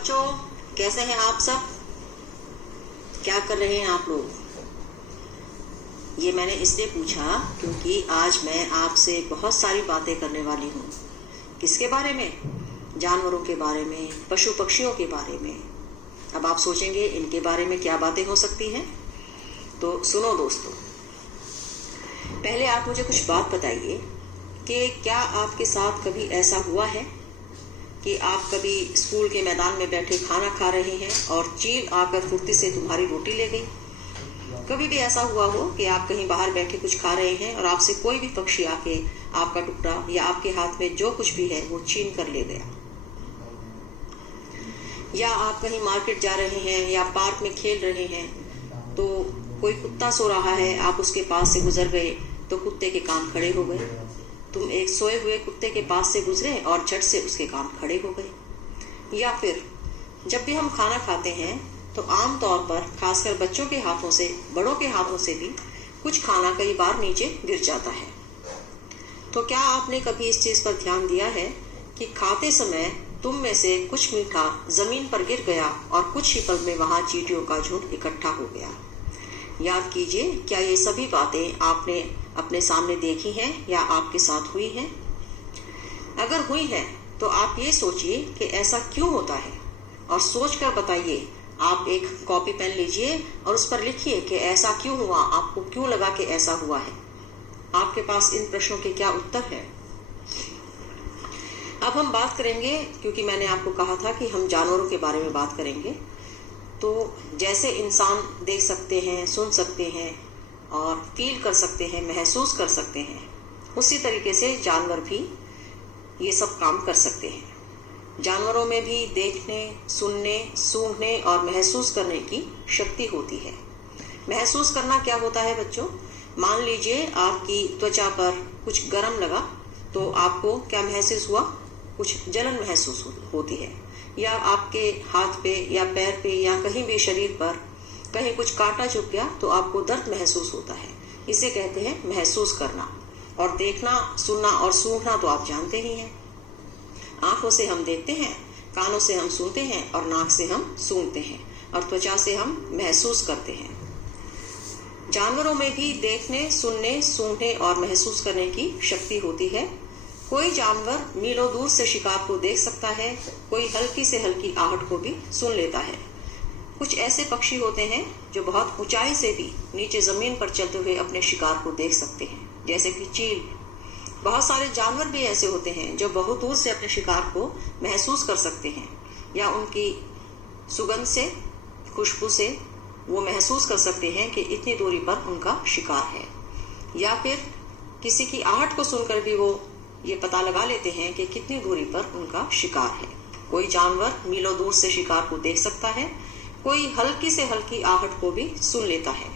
बच्चों, कैसे हैं आप सब? क्या कर रहे हैं आप लोग? ये मैंने इसलिए पूछा क्योंकि आज मैं आपसे बहुत सारी बातें करने वाली हूँ। किसके बारे में? जानवरों के बारे में, पशु पक्षियों के बारे में। अब आप सोचेंगे इनके बारे में क्या बातें हो सकती हैं? तो सुनो दोस्तों, पहले आप मुझे कुछ बात बताइए कि क्या आपके साथ कभी ऐसा हुआ है कि आप कभी स्कूल के मैदान में बैठे खाना खा रहे हैं और चील आकर फुर्ती से तुम्हारी रोटी ले गई? कभी भी ऐसा हुआ हो कि आप कहीं बाहर बैठे कुछ खा रहे हैं और आपसे कोई भी पक्षी आके आपका टुकड़ा या आपके हाथ में जो कुछ भी है वो छीन कर ले गया? या आप कहीं मार्केट जा रहे हैं या पार्क में खेल रहे हैं तो कोई कुत्ता सो रहा है, आप उसके पास से गुजर गए तो कुत्ते के कान खड़े हो गए। तुम एक सोए हुए कुत्ते के पास से गुजरे और झट से उसके कान खड़े हो गए। या फिर जब भी हम खाना खाते हैं तो आम तौर पर खासकर बच्चों के हाथों से, बड़ों के हाथों से भी कुछ खाना कई बार नीचे गिर जाता है। तो क्या आपने कभी इस चीज पर ध्यान दिया है कि खाते समय तुम में से कुछ मीठा जमीन पर गिर गया और कुछ ही पल में वहां चींटियों का झुंड इकट्ठा हो गया? याद कीजिए, क्या ये सभी बातें आपने अपने सामने देखी हैं या आपके साथ हुई हैं? अगर हुई हैं तो आप ये सोचिए कि ऐसा क्यों होता है और सोचकर बताइए। आप एक कॉपी पेन लीजिए और उस पर लिखिए कि ऐसा क्यों हुआ, आपको क्यों लगा कि ऐसा हुआ है। आपके पास इन प्रश्नों के क्या उत्तर है? अब हम बात करेंगे, क्योंकि मैंने आपको कहा था कि हम जानवरों के बारे में बात करेंगे। तो जैसे इंसान देख सकते हैं, सुन सकते हैं और फील कर सकते हैं, महसूस कर सकते हैं, उसी तरीके से जानवर भी ये सब काम कर सकते हैं। जानवरों में भी देखने, सुनने, सूंघने और महसूस करने की शक्ति होती है। महसूस करना क्या होता है बच्चों? मान लीजिए आपकी त्वचा पर कुछ गर्म लगा तो आपको क्या महसूस हुआ? कुछ जलन महसूस होती है। या आपके हाथ पे या पैर पे या कहीं भी शरीर पर कहीं कुछ कांटा चुभ गया तो आपको दर्द महसूस होता है। इसे कहते हैं महसूस करना। और देखना, सुनना और सूंघना तो आप जानते ही हैं। आंखों से हम देखते हैं, कानों से हम सुनते हैं और नाक से हम सूंघते हैं और त्वचा से हम महसूस करते हैं। जानवरों में भी देखने, सुनने, सूंघने और महसूस करने की शक्ति होती है। कोई जानवर मीलों दूर से शिकार को देख सकता है, कोई हल्की से हल्की आहट को भी सुन लेता है। कुछ ऐसे पक्षी होते हैं जो बहुत ऊंचाई से भी नीचे जमीन पर चलते हुए अपने शिकार को देख सकते हैं, जैसे कि चील। बहुत सारे जानवर भी ऐसे होते हैं जो बहुत दूर से अपने शिकार को महसूस कर सकते हैं, या उनकी सुगंध से, खुशबू से वो महसूस कर सकते हैं कि इतनी दूरी पर उनका शिकार है। या फिर किसी की आहट को सुनकर भी वो ये पता लगा लेते हैं कि कितनी दूरी पर उनका शिकार है। कोई जानवर मीलों दूर से शिकार को देख सकता है, कोई हल्की से हल्की आहट को भी सुन लेता है।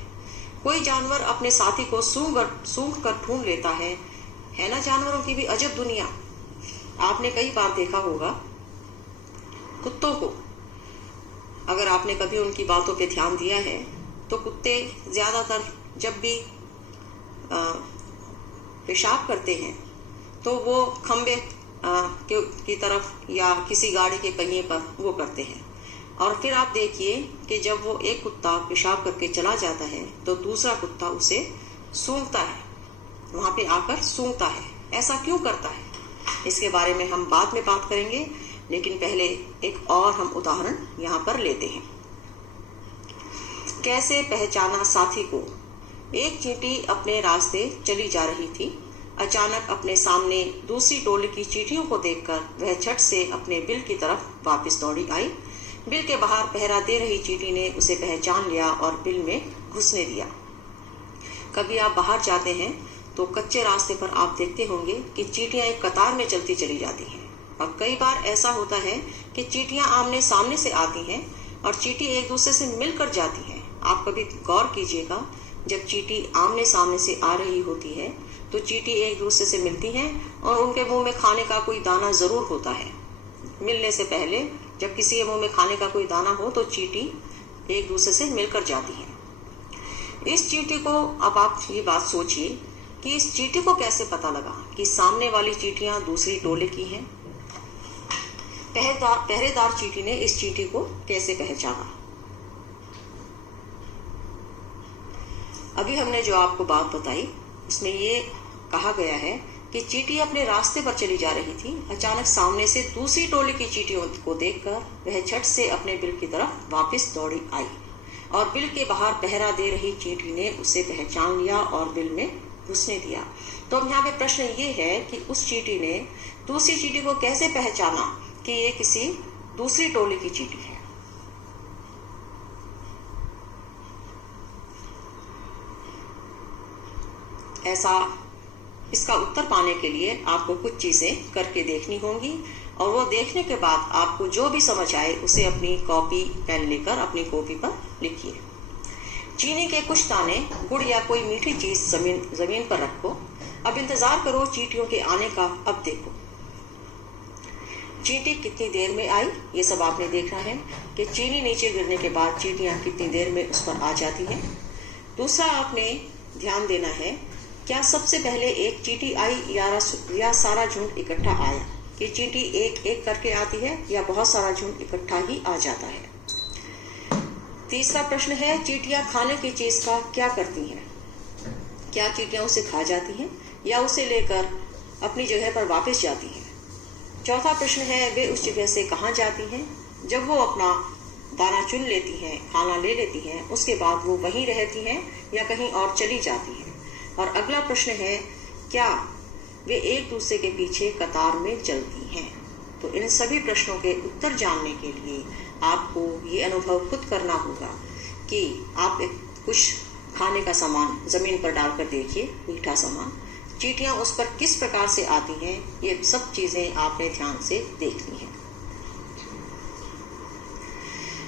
कोई जानवर अपने साथी को सूंघ कर ढूंढ लेता है ना? जानवरों की भी अजब दुनिया। आपने कई बार देखा होगा कुत्तों को, अगर आपने कभी उनकी बातों पे ध्यान दिया है तो कुत्ते ज्यादातर जब भी पेशाब करते हैं तो वो खंबे की तरफ या किसी गाड़ी के पहिए पर वो करते हैं। और फिर आप देखिए कि जब वो एक कुत्ता पेशाब करके चला जाता है तो दूसरा कुत्ता उसे सूंघता है, वहां पे आकर सूंघता है। ऐसा क्यों करता है? इसके बारे में हम बाद में बात करेंगे, लेकिन पहले एक और हम उदाहरण यहाँ पर लेते हैं। कैसे पहचाना साथी को? एक चींटी अपने रास्ते चली जा रही थी। अचानक अपने सामने दूसरी टोली की चींटियों को देखकर वह झट से अपने बिल की तरफ वापस दौड़ी आई। बिल के बाहर पहरा दे रही चींटी ने उसे पहचान लिया और बिल में घुसने दिया। कभी आप बाहर जाते हैं तो कच्चे रास्ते पर आप देखते होंगे कि चींटियां एक कतार में चलती चली जाती हैं। और कई बार ऐसा होता है कि चींटियां आमने सामने से आती हैं और चींटी एक दूसरे से मिलकर जाती हैं। आप कभी गौर कीजिएगा, जब चींटी आमने सामने से आ रही होती है तो चींटी एक दूसरे से मिलती हैं और उनके मुंह में खाने का कोई दाना जरूर होता है। मिलने से पहले जब किसी के मुंह में खाने का कोई दाना हो तो चींटी एक दूसरे से मिलकर जाती है। इस चींटी को, अब आप ये बात सोचिए कि इस चींटी को कैसे पता लगा कि सामने वाली चींटियां दूसरी टोले की हैं? पहरेदार चींटी ने इस चींटी को कैसे पहचाना? अभी हमने जो आपको बात बताई उसमें ये कहा गया है कि चींटी अपने रास्ते पर चली जा रही थी। अचानक सामने से दूसरी टोली की चींटियों को देखकर वह झट से अपने बिल की तरफ वापस दौड़ी आई और बिल के बाहर पहरा दे रही चींटी ने उसे पहचान लिया और बिल में घुसने दिया। तो अब यहाँ पे प्रश्न ये है कि उस चींटी ने दूसरी चींटी को कैसे पहचाना कि ये किसी दूसरी टोली की चींटी है? इसका उत्तर पाने के लिए आपको कुछ चीजें करके देखनी होंगी और वो देखने के बाद आपको जो भी समझ आए उसे अपनी कॉपी पेन लेकर अपनी कॉपी पर लिखिए। चीनी के कुछ दाने, गुड़ या कोई मीठी चीज जमीन पर रखो। अब इंतजार करो चींटियों के आने का। अब देखो चींटी कितनी देर में आई, ये सब आपने देखना है कि चीनी नीचे गिरने के बाद चींटियां कितनी देर में उस पर आ जाती हैं। दूसरा आपने ध्यान देना है, क्या सबसे पहले एक चींटी आई या सारा झुंड इकट्ठा आया? कि चींटी एक एक करके आती है या बहुत सारा झुंड इकट्ठा ही आ जाता है? तीसरा प्रश्न है, चींटियां खाने की चीज का क्या करती हैं? क्या चींटियां उसे खा जाती हैं या उसे लेकर अपनी जगह पर वापस जाती हैं? चौथा प्रश्न है, वे उस जगह से कहाँ जाती हैं? जब वो अपना दाना चुन लेती हैं, खाना ले लेती हैं, उसके बाद वो वहीं रहती हैं या कहीं और चली जाती हैं? और अगला प्रश्न है, क्या वे एक दूसरे के पीछे कतार में चलती हैं? तो इन सभी प्रश्नों के उत्तर जानने के लिए आपको ये अनुभव खुद करना होगा कि आप कुछ खाने का सामान जमीन पर डालकर देखिए, मीठा सामान, चींटियां उस पर किस प्रकार से आती हैं, ये सब चीजें आपने ध्यान से देखनी है।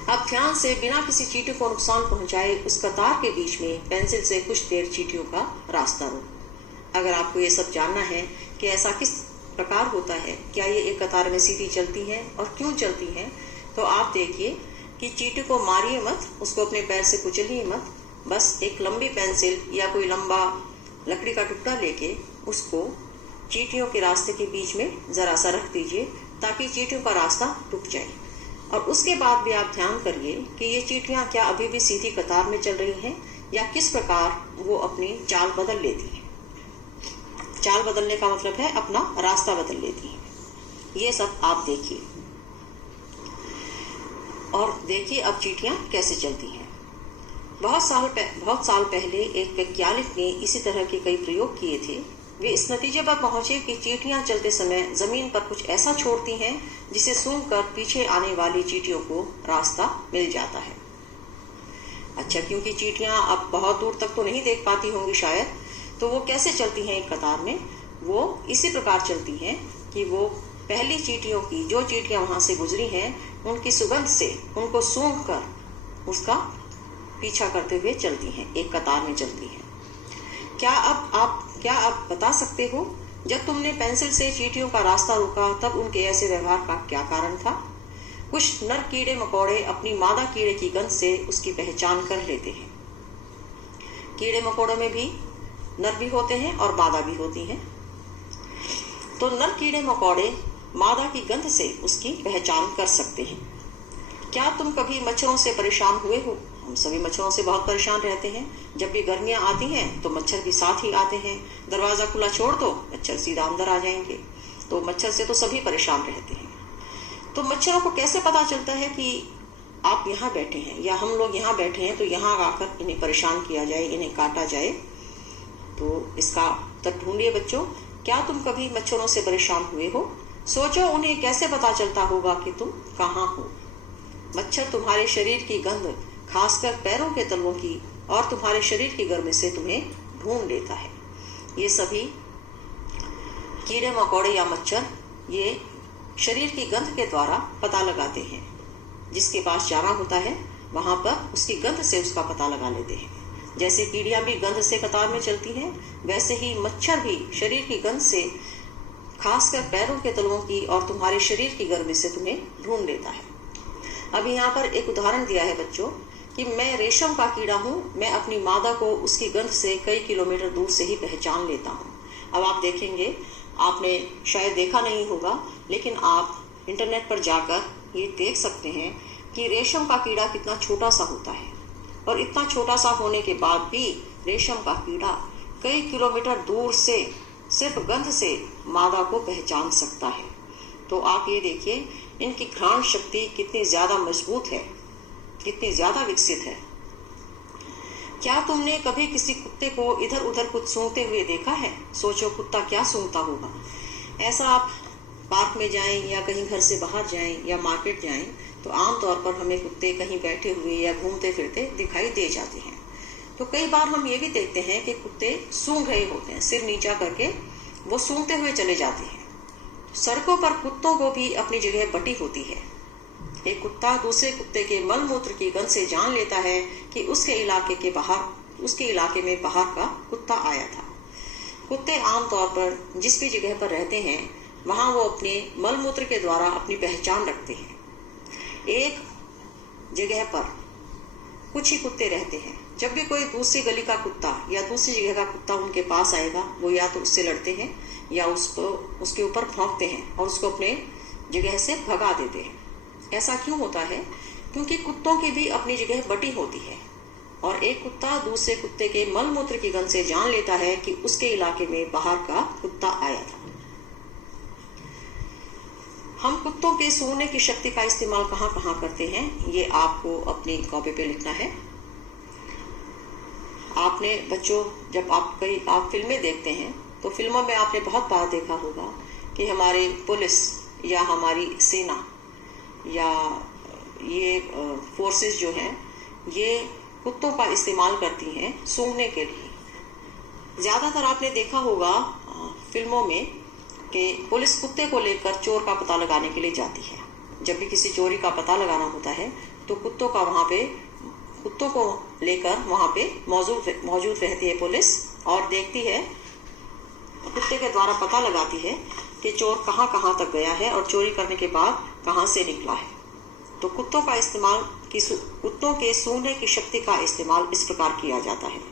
अब ध्यान से बिना किसी चींटी को नुकसान पहुंचाए उस कतार के बीच में पेंसिल से कुछ देर चींटियों का रास्ता रोको। अगर आपको ये सब जानना है कि ऐसा किस प्रकार होता है, क्या ये एक कतार में सीधी चलती हैं और क्यों चलती हैं, तो आप देखिए कि चींटी को मारिए मत, उसको अपने पैर से कुचलिए मत, बस एक लंबी पेंसिल या कोई लंबा लकड़ी का टुकड़ा लेके उसको चींटियों के रास्ते के बीच में जरा सा रख दीजिए ताकि चींटियों का रास्ता रुक जाए। और उसके बाद भी आप ध्यान करिए कि ये चींटियां क्या अभी भी सीधी कतार में चल रही हैं या किस प्रकार वो अपनी चाल बदल लेती हैं। चाल बदलने का मतलब है अपना रास्ता बदल लेती हैं। ये सब आप देखिए और देखिए अब चींटियां कैसे चलती हैं। बहुत साल पहले एक वैज्ञानिक ने इसी तरह के कई प्रयोग किए थे। वे इस नतीजे पर पहुंचे कि चींटियां चलते समय जमीन पर कुछ ऐसा छोड़ती हैं जिसे सूंघकर पीछे आने वाली चींटियों को रास्ता मिल जाता है। अच्छा, क्योंकि चींटियां अब बहुत दूर तक तो नहीं देख पाती होंगी शायद, तो वो कैसे चलती हैं एक कतार में? वो इसी प्रकार चलती हैं कि वो पहली चींटियों की, जो चींटियां वहां से गुजरी हैं, उनकी सुगंध से उनको सूंघकर उसका पीछा करते हुए चलती हैं, एक कतार में चलती हैं। क्या आप बता सकते हो, जब तुमने पेंसिल से चींटियों का रास्ता रोका तब उनके ऐसे व्यवहार का क्या कारण था? कुछ नर कीड़े मकोड़े अपनी मादा कीड़े की गंध से उसकी पहचान कर लेते हैं। कीड़े मकोड़ों में भी नर भी होते हैं और मादा भी होती हैं। तो नर कीड़े मकोड़े मादा की गंध से उसकी पहचान कर सकते हैं। क्या तुम कभी मच्छरों से परेशान हुए हो? हम सभी मच्छरों से बहुत परेशान रहते हैं। जब भी गर्मियां आती हैं तो मच्छर भी साथ ही आते हैं। दरवाजा खुला छोड़ दो, मच्छर सीधा अंदर आ जाएंगे। तो मच्छर से तो सभी परेशान रहते हैं। तो मच्छरों को कैसे पता चलता है कि आप यहाँ बैठे हैं या हम लोग यहाँ बैठे हैं, तो यहाँ आकर इन्हें परेशान किया जाए, इन्हें काटा जाए? तो इसका उत्तर ढूंढिए बच्चों। क्या तुम कभी मच्छरों से परेशान हुए हो? सोचो, उन्हें कैसे पता चलता होगा कि तुम कहाँ हो? मच्छर तुम्हारे शरीर की गंध, खासकर पैरों के तलवों की और तुम्हारे शरीर की गर्मी से तुम्हें ढूंढ लेता है। ये सभी कीड़े मकोड़े या मच्छर ये शरीर की गंध के द्वारा पता लगाते हैं। जिसके पास जाना होता है वहां पर उसकी गंध से उसका पता लगा लेते हैं। जैसे कीड़ियां भी गंध से कतार में चलती हैं, वैसे ही मच्छर भी शरीर की गंध से, खासकर पैरों के तलवों की और तुम्हारे शरीर की गर्मी से तुम्हें ढूंढ लेता है। अभी यहाँ पर एक उदाहरण दिया है बच्चों कि मैं रेशम का कीड़ा हूँ, मैं अपनी मादा को उसकी गंध से कई किलोमीटर दूर से ही पहचान लेता हूँ। अब आप देखेंगे, आपने शायद देखा नहीं होगा, लेकिन आप इंटरनेट पर जाकर ये देख सकते हैं कि रेशम का कीड़ा कितना छोटा सा होता है, और इतना छोटा सा होने के बाद भी रेशम का कीड़ा कई किलोमीटर दूर से सिर्फ गंध से मादा को पहचान सकता है। तो आप ये देखिए इनकी घ्राण शक्ति कितनी ज्यादा मजबूत है, कितनी ज्यादा विकसित है। क्या तुमने कभी किसी कुत्ते को इधर उधर कुछ सूंघते हुए देखा है? सोचो कुत्ता क्या सूंघता होगा। ऐसा आप पार्क में जाएं या कहीं घर से बाहर जाएं या मार्केट जाएं तो आमतौर पर हमें कुत्ते कहीं बैठे हुए या घूमते फिरते दिखाई दे जाते हैं। तो कई बार हम ये भी देखते हैं कि कुत्ते सूंघ रहे होते हैं, सिर नीचा करके वो सूंघते हुए चले जाते हैं। सड़कों पर कुत्तों को भी अपनी जगह बटी होती है। एक कुत्ता दूसरे कुत्ते के मल मूत्र की गंध से जान लेता है कि उसके इलाके में बाहर का कुत्ता आया था। कुत्ते आमतौर पर जिस भी जगह पर रहते हैं वहां वो अपने मल मूत्र के द्वारा अपनी पहचान रखते हैं। एक जगह पर कुछ ही कुत्ते रहते हैं। जब भी कोई दूसरी गली का कुत्ता या दूसरी जगह का कुत्ता उनके पास आएगा, वो या तो उससे लड़ते हैं या उसके ऊपर भौंकते हैं और उसको अपने जगह से भगा देते हैं। ऐसा क्यों होता है? क्योंकि कुत्तों की भी अपनी जगह बटी होती है और एक कुत्ता दूसरे कुत्ते के मल मूत्र की गंध से जान लेता है कि उसके इलाके में बाहर का कुत्ता आया था। हम कुत्तों के सूंघने की शक्ति का इस्तेमाल कहाँ कहाँ करते हैं, ये आपको अपनी कॉपी पे लिखना है। आपने बच्चों, जब आप फिल्में देखते हैं तो फिल्मों में आपने बहुत बार देखा होगा कि हमारे पुलिस या हमारी सेना या ये फोर्सेस जो हैं ये कुत्तों का इस्तेमाल करती हैं सूंघने के लिए। ज्यादातर आपने देखा होगा फिल्मों में कि पुलिस कुत्ते को लेकर चोर का पता लगाने के लिए जाती है। जब भी किसी चोरी का पता लगाना होता है तो कुत्तों को लेकर वहां पे मौजूद रहती है पुलिस और देखती है, कुत्ते के द्वारा पता लगाती है कि चोर कहाँ कहाँ तक गया है और चोरी करने के बाद कहाँ से निकला है। तो कुत्तों के सूंघने की शक्ति का इस्तेमाल इस प्रकार किया जाता है।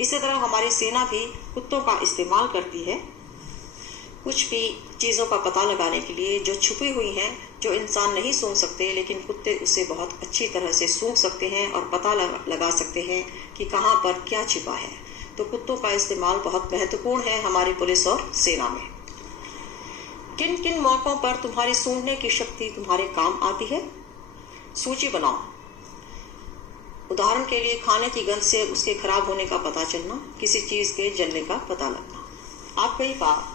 इसी तरह हमारी सेना भी कुत्तों का इस्तेमाल करती है कुछ भी चीजों का पता लगाने के लिए जो छुपी हुई हैं, जो इंसान नहीं सूंघ सकते, लेकिन कुत्ते उसे बहुत अच्छी तरह से सूंघ सकते हैं और पता लगा सकते हैं कि कहाँ पर क्या छिपा है। तो कुत्तों का इस्तेमाल बहुत महत्वपूर्ण है हमारी पुलिस और सेना में। किन किन मौकों पर तुम्हारी सूंघने की शक्ति तुम्हारे काम आती है? सूची बनाओ। उदाहरण के लिए खाने की गंध से उसके खराब होने का पता चलना, किसी चीज के जलने का पता लगना। आप कई बार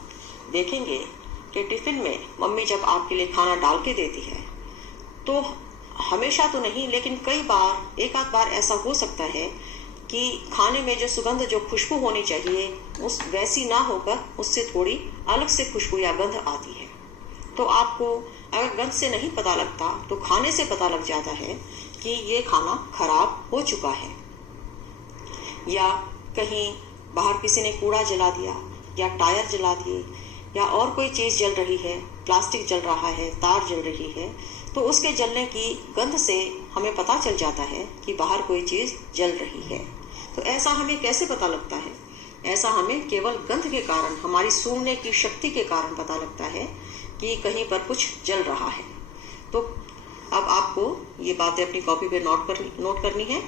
देखेंगे कि टिफिन में मम्मी जब आपके लिए खाना डाल के देती है तो हमेशा तो नहीं, लेकिन कई बार एक आध बार ऐसा हो सकता है कि खाने में जो सुगंध, जो खुशबू होनी चाहिए उस वैसी ना होकर उससे थोड़ी अलग से खुशबू या गंध आती है। तो आपको अगर गंध से नहीं पता लगता तो खाने से पता लग जाता है कि ये खाना खराब हो चुका है, या कहीं बाहर किसी ने कूड़ा जला दिया या टायर जला दिए या और कोई चीज जल रही है, प्लास्टिक जल रहा है, तार जल रही है, तो उसके जलने की गंध से हमें पता चल जाता है कि बाहर कोई चीज जल रही है। तो ऐसा हमें कैसे पता लगता है? ऐसा हमें केवल गंध के कारण, हमारी सूंघने की शक्ति के कारण पता लगता है कि कहीं पर कुछ जल रहा है। तो अब आपको ये बातें अपनी कॉपी पे नोट करनी है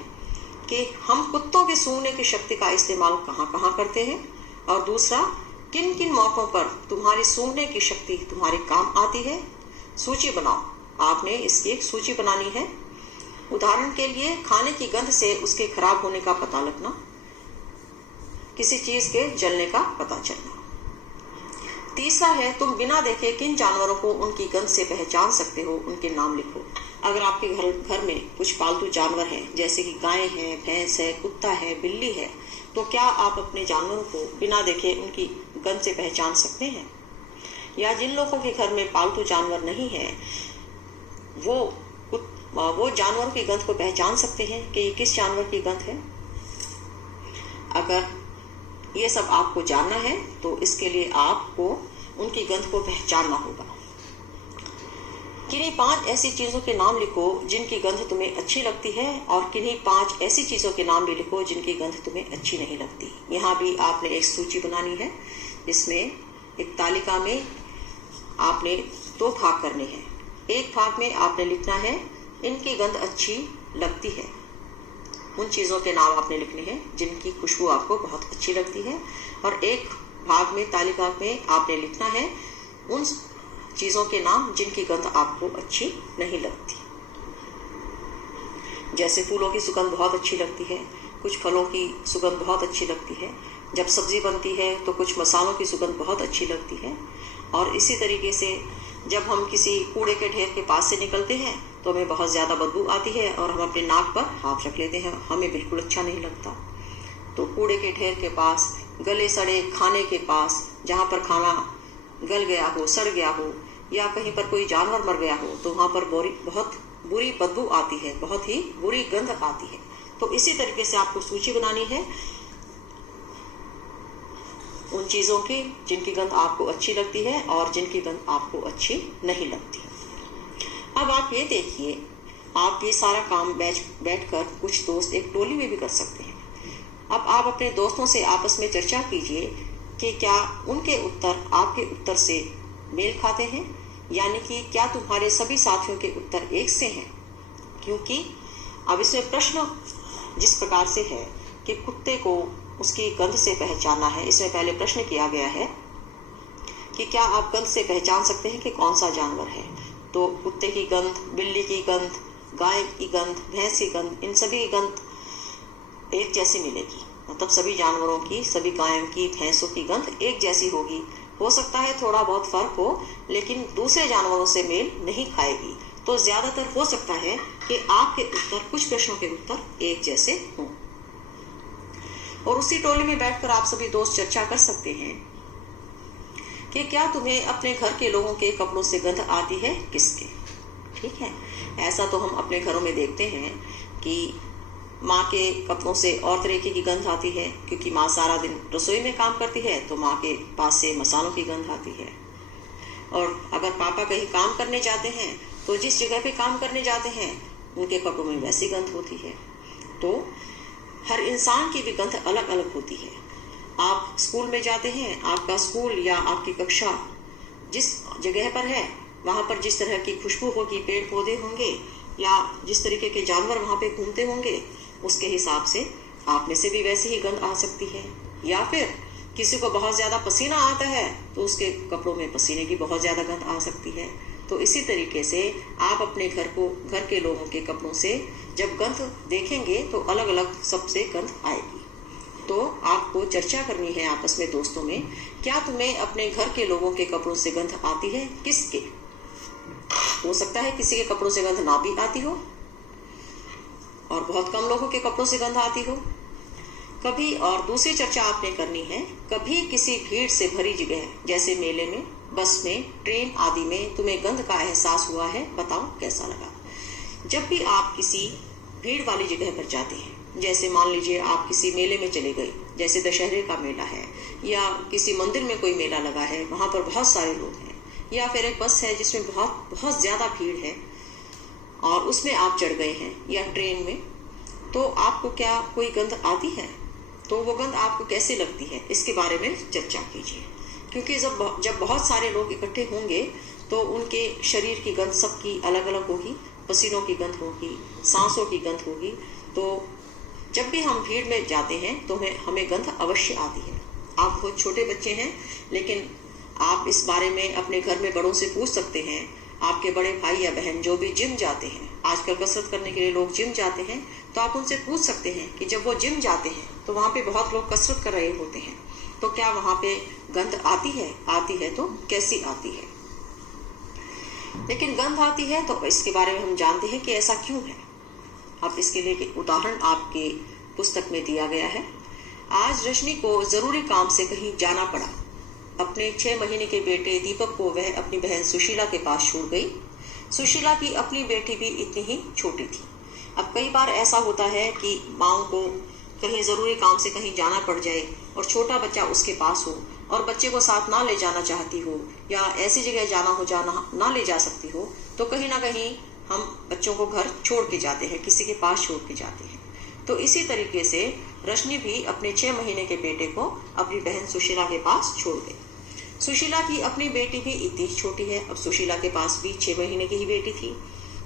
कि हम कुत्तों के सूंघने की शक्ति का इस्तेमाल कहाँ कहाँ करते हैं, और दूसरा किन किन मौकों पर तुम्हारी सूंघने की शक्ति तुम्हारे काम आती है। सूची बनाओ। आपने इसकी एक सूची बनानी है। उदाहरण के लिए खाने की गंध से उसके खराब होने का पता लगना, किसी चीज के जलने का पता चलना। तीसरा है, तुम बिना देखे किन जानवरों को उनकी गंध से पहचान सकते हो, उनके नाम लिखो। अगर आपके घर में कुछ पालतू जानवर हैं, जैसे कि गाय है, भैंस है, कुत्ता है, बिल्ली है, तो क्या आप अपने जानवरों को बिना देखे उनकी गंध से पहचान सकते हैं? या जिन लोगों के घर में पालतू जानवर नहीं है वो जानवरों की गंध को पहचान सकते हैं कि ये किस जानवर की गंध है? अगर ये सब आपको जानना है तो इसके लिए आपको उनकी गंध को पहचानना होगा। किन्हीं 5 ऐसी चीजों के नाम लिखो जिनकी गंध तुम्हें अच्छी लगती है, और किन्हीं 5 ऐसी चीजों के नाम भी लिखो जिनकी गंध तुम्हें अच्छी नहीं लगती। यहाँ भी आपने एक सूची बनानी है, जिसमें एक तालिका में आपने 2 भाग करने हैं। एक भाग में आपने लिखना है इनकी गंध अच्छी लगती है। उन चीज़ों के नाम आपने लिखने हैं जिनकी खुशबू आपको बहुत अच्छी लगती है। और एक भाग में तालिका में आपने लिखना है उन चीज़ों के नाम जिनकी गंध आपको अच्छी नहीं लगती। जैसे फूलों की सुगंध बहुत अच्छी लगती है, कुछ फलों की सुगंध बहुत अच्छी लगती है, जब सब्जी बनती है तो कुछ मसालों की सुगंध बहुत अच्छी लगती है। और इसी तरीके से जब हम किसी कूड़े के ढेर के पास से निकलते हैं तो हमें बहुत ज़्यादा बदबू आती है और हम अपने नाक पर हाथ रख लेते हैं, हमें बिल्कुल अच्छा नहीं लगता। तो कूड़े के ढेर के पास, गले सड़े खाने के पास, जहाँ पर खाना गल गया हो, सड़ गया हो, या कहीं पर कोई जानवर मर गया हो, तो वहाँ पर बहुत बुरी बदबू आती है, बहुत ही बुरी गंध आती है। तो इसी तरीके से आपको सूची बनानी है उन चीज़ों की जिनकी गंध आपको अच्छी लगती है और जिनकी गंध आपको अच्छी नहीं लगती। अब आप ये देखिए, आप ये सारा काम बैठकर कुछ दोस्त एक टोली में भी कर सकते हैं। अब आप अपने दोस्तों से आपस में चर्चा कीजिए कि क्या उनके उत्तर आपके उत्तर से मेल खाते हैं, यानी कि क्या तुम्हारे सभी साथियों के उत्तर एक से हैं। क्योंकि अब इसमें प्रश्न जिस प्रकार से है कि कुत्ते को उसकी गंध से पहचानना है, इसमें पहले प्रश्न किया गया है कि क्या आप गंध से पहचान सकते हैं कि कौन सा जानवर है। तो कुत्ते की गंध, बिल्ली की गंध, गाय की गंध, भैंस की गंध, इन सभी की गंध एक जैसी मिलेगी। मतलब सभी जानवरों की, सभी गायों की, भैंसों की गंध एक जैसी होगी। हो सकता है थोड़ा बहुत फर्क हो, लेकिन दूसरे जानवरों से मेल नहीं खाएगी। तो ज्यादातर हो सकता है कि आपके उत्तर, कुछ प्रश्नों के उत्तर एक जैसे हों। और उसी टोली में बैठकर आप सभी दोस्त चर्चा कर सकते हैं कि क्या तुम्हें अपने घर के लोगों के कपड़ों से गंध आती है, किसके। ठीक है, ऐसा तो हम अपने घरों में देखते हैं कि माँ के कपड़ों से और तरीके की गंध आती है, क्योंकि माँ सारा दिन रसोई में काम करती है तो माँ के पास से मसालों की गंध आती है। और अगर पापा कहीं काम करने जाते हैं तो जिस जगह पे काम करने जाते हैं उनके कपड़ों में वैसी गंध होती है। तो हर इंसान की भी गंध अलग अलग होती है। आप स्कूल में जाते हैं, आपका स्कूल या आपकी कक्षा जिस जगह पर है वहाँ पर जिस तरह की खुशबू होगी, पेड़ पौधे होंगे या जिस तरीके के जानवर वहाँ पे घूमते होंगे, उसके हिसाब से आप में से भी वैसी ही गंध आ सकती है। या फिर किसी को बहुत ज़्यादा पसीना आता है तो उसके कपड़ों में पसीने की बहुत ज़्यादा गंध आ सकती है। तो इसी तरीके से आप अपने घर के लोगों के कपड़ों से जब गंध देखेंगे तो अलग अलग सबसे गंध आएगी। तो आपको चर्चा करनी है आपस में दोस्तों में, क्या तुम्हें अपने घर के लोगों के कपड़ों से गंध आती है, किसके। हो सकता है किसी के कपड़ों से गंध ना भी आती हो और बहुत कम लोगों के कपड़ों से गंध आती हो कभी। और दूसरी चर्चा आपने करनी है, कभी किसी भीड़ से भरी जगह जैसे मेले में, बस में, ट्रेन आदि में तुम्हें गंध का एहसास हुआ है, बताओ कैसा लगा। जब भी आप किसी भीड़ वाली जगह पर जाते हैं, जैसे मान लीजिए आप किसी मेले में चले गए, जैसे दशहरे का मेला है या किसी मंदिर में कोई मेला लगा है, वहां पर बहुत सारे लोग हैं, या फिर एक बस है जिसमें बहुत बहुत ज्यादा भीड़ है और उसमें आप चढ़ गए हैं, या ट्रेन में, तो आपको क्या कोई गंध आती है, तो वो गंध आपको कैसे लगती है, इसके बारे में चर्चा कीजिए। क्योंकि जब बहुत सारे लोग इकट्ठे होंगे तो उनके शरीर की गंध सबकी अलग अलग होगी, पसीनों की गंध होगी, सांसों की गंध होगी। तो जब भी हम भीड़ में जाते हैं तो हमें गंध अवश्य आती है। आप बहुत छोटे बच्चे हैं, लेकिन आप इस बारे में अपने घर में बड़ों से पूछ सकते हैं। आपके बड़े भाई या बहन जो भी जिम जाते हैं, आजकल कसरत करने के लिए लोग जिम जाते हैं, तो आप उनसे पूछ सकते हैं कि जब वो जिम जाते हैं तो वहाँ पे बहुत लोग कसरत कर रहे होते हैं, तो क्या वहाँ पे गंध आती है, आती है तो कैसी आती है। लेकिन गंध आती है तो इसके बारे में हम जानते हैं कि ऐसा क्यों है। अब इसके लिए उदाहरण आपके पुस्तक में दिया गया है। आज रजनी को जरूरी काम से कहीं जाना पड़ा। अपने 6 महीने के बेटे दीपक को वह अपनी बहन सुशीला के पास छोड़ गई। सुशीला की अपनी बेटी भी इतनी ही छोटी थी। अब कई बार ऐसा होता है कि माँओं को कहीं जरूरी काम से कहीं जाना पड़ जाए और छोटा बच्चा उसके पास हो और बच्चे को साथ ना ले जाना चाहती हो या ऐसी जगह जाना ना ले जा सकती हो, तो कहीं ना कहीं हम बच्चों को घर छोड़ के जाते हैं, किसी के पास छोड़ के जाते हैं। तो इसी तरीके से रजनी भी अपने 6 महीने के बेटे को अपनी बहन सुशीला के पास छोड़ गई। सुशीला की अपनी बेटी भी इतनी छोटी है। अब सुशीला के पास भी 6 महीने की ही बेटी थी।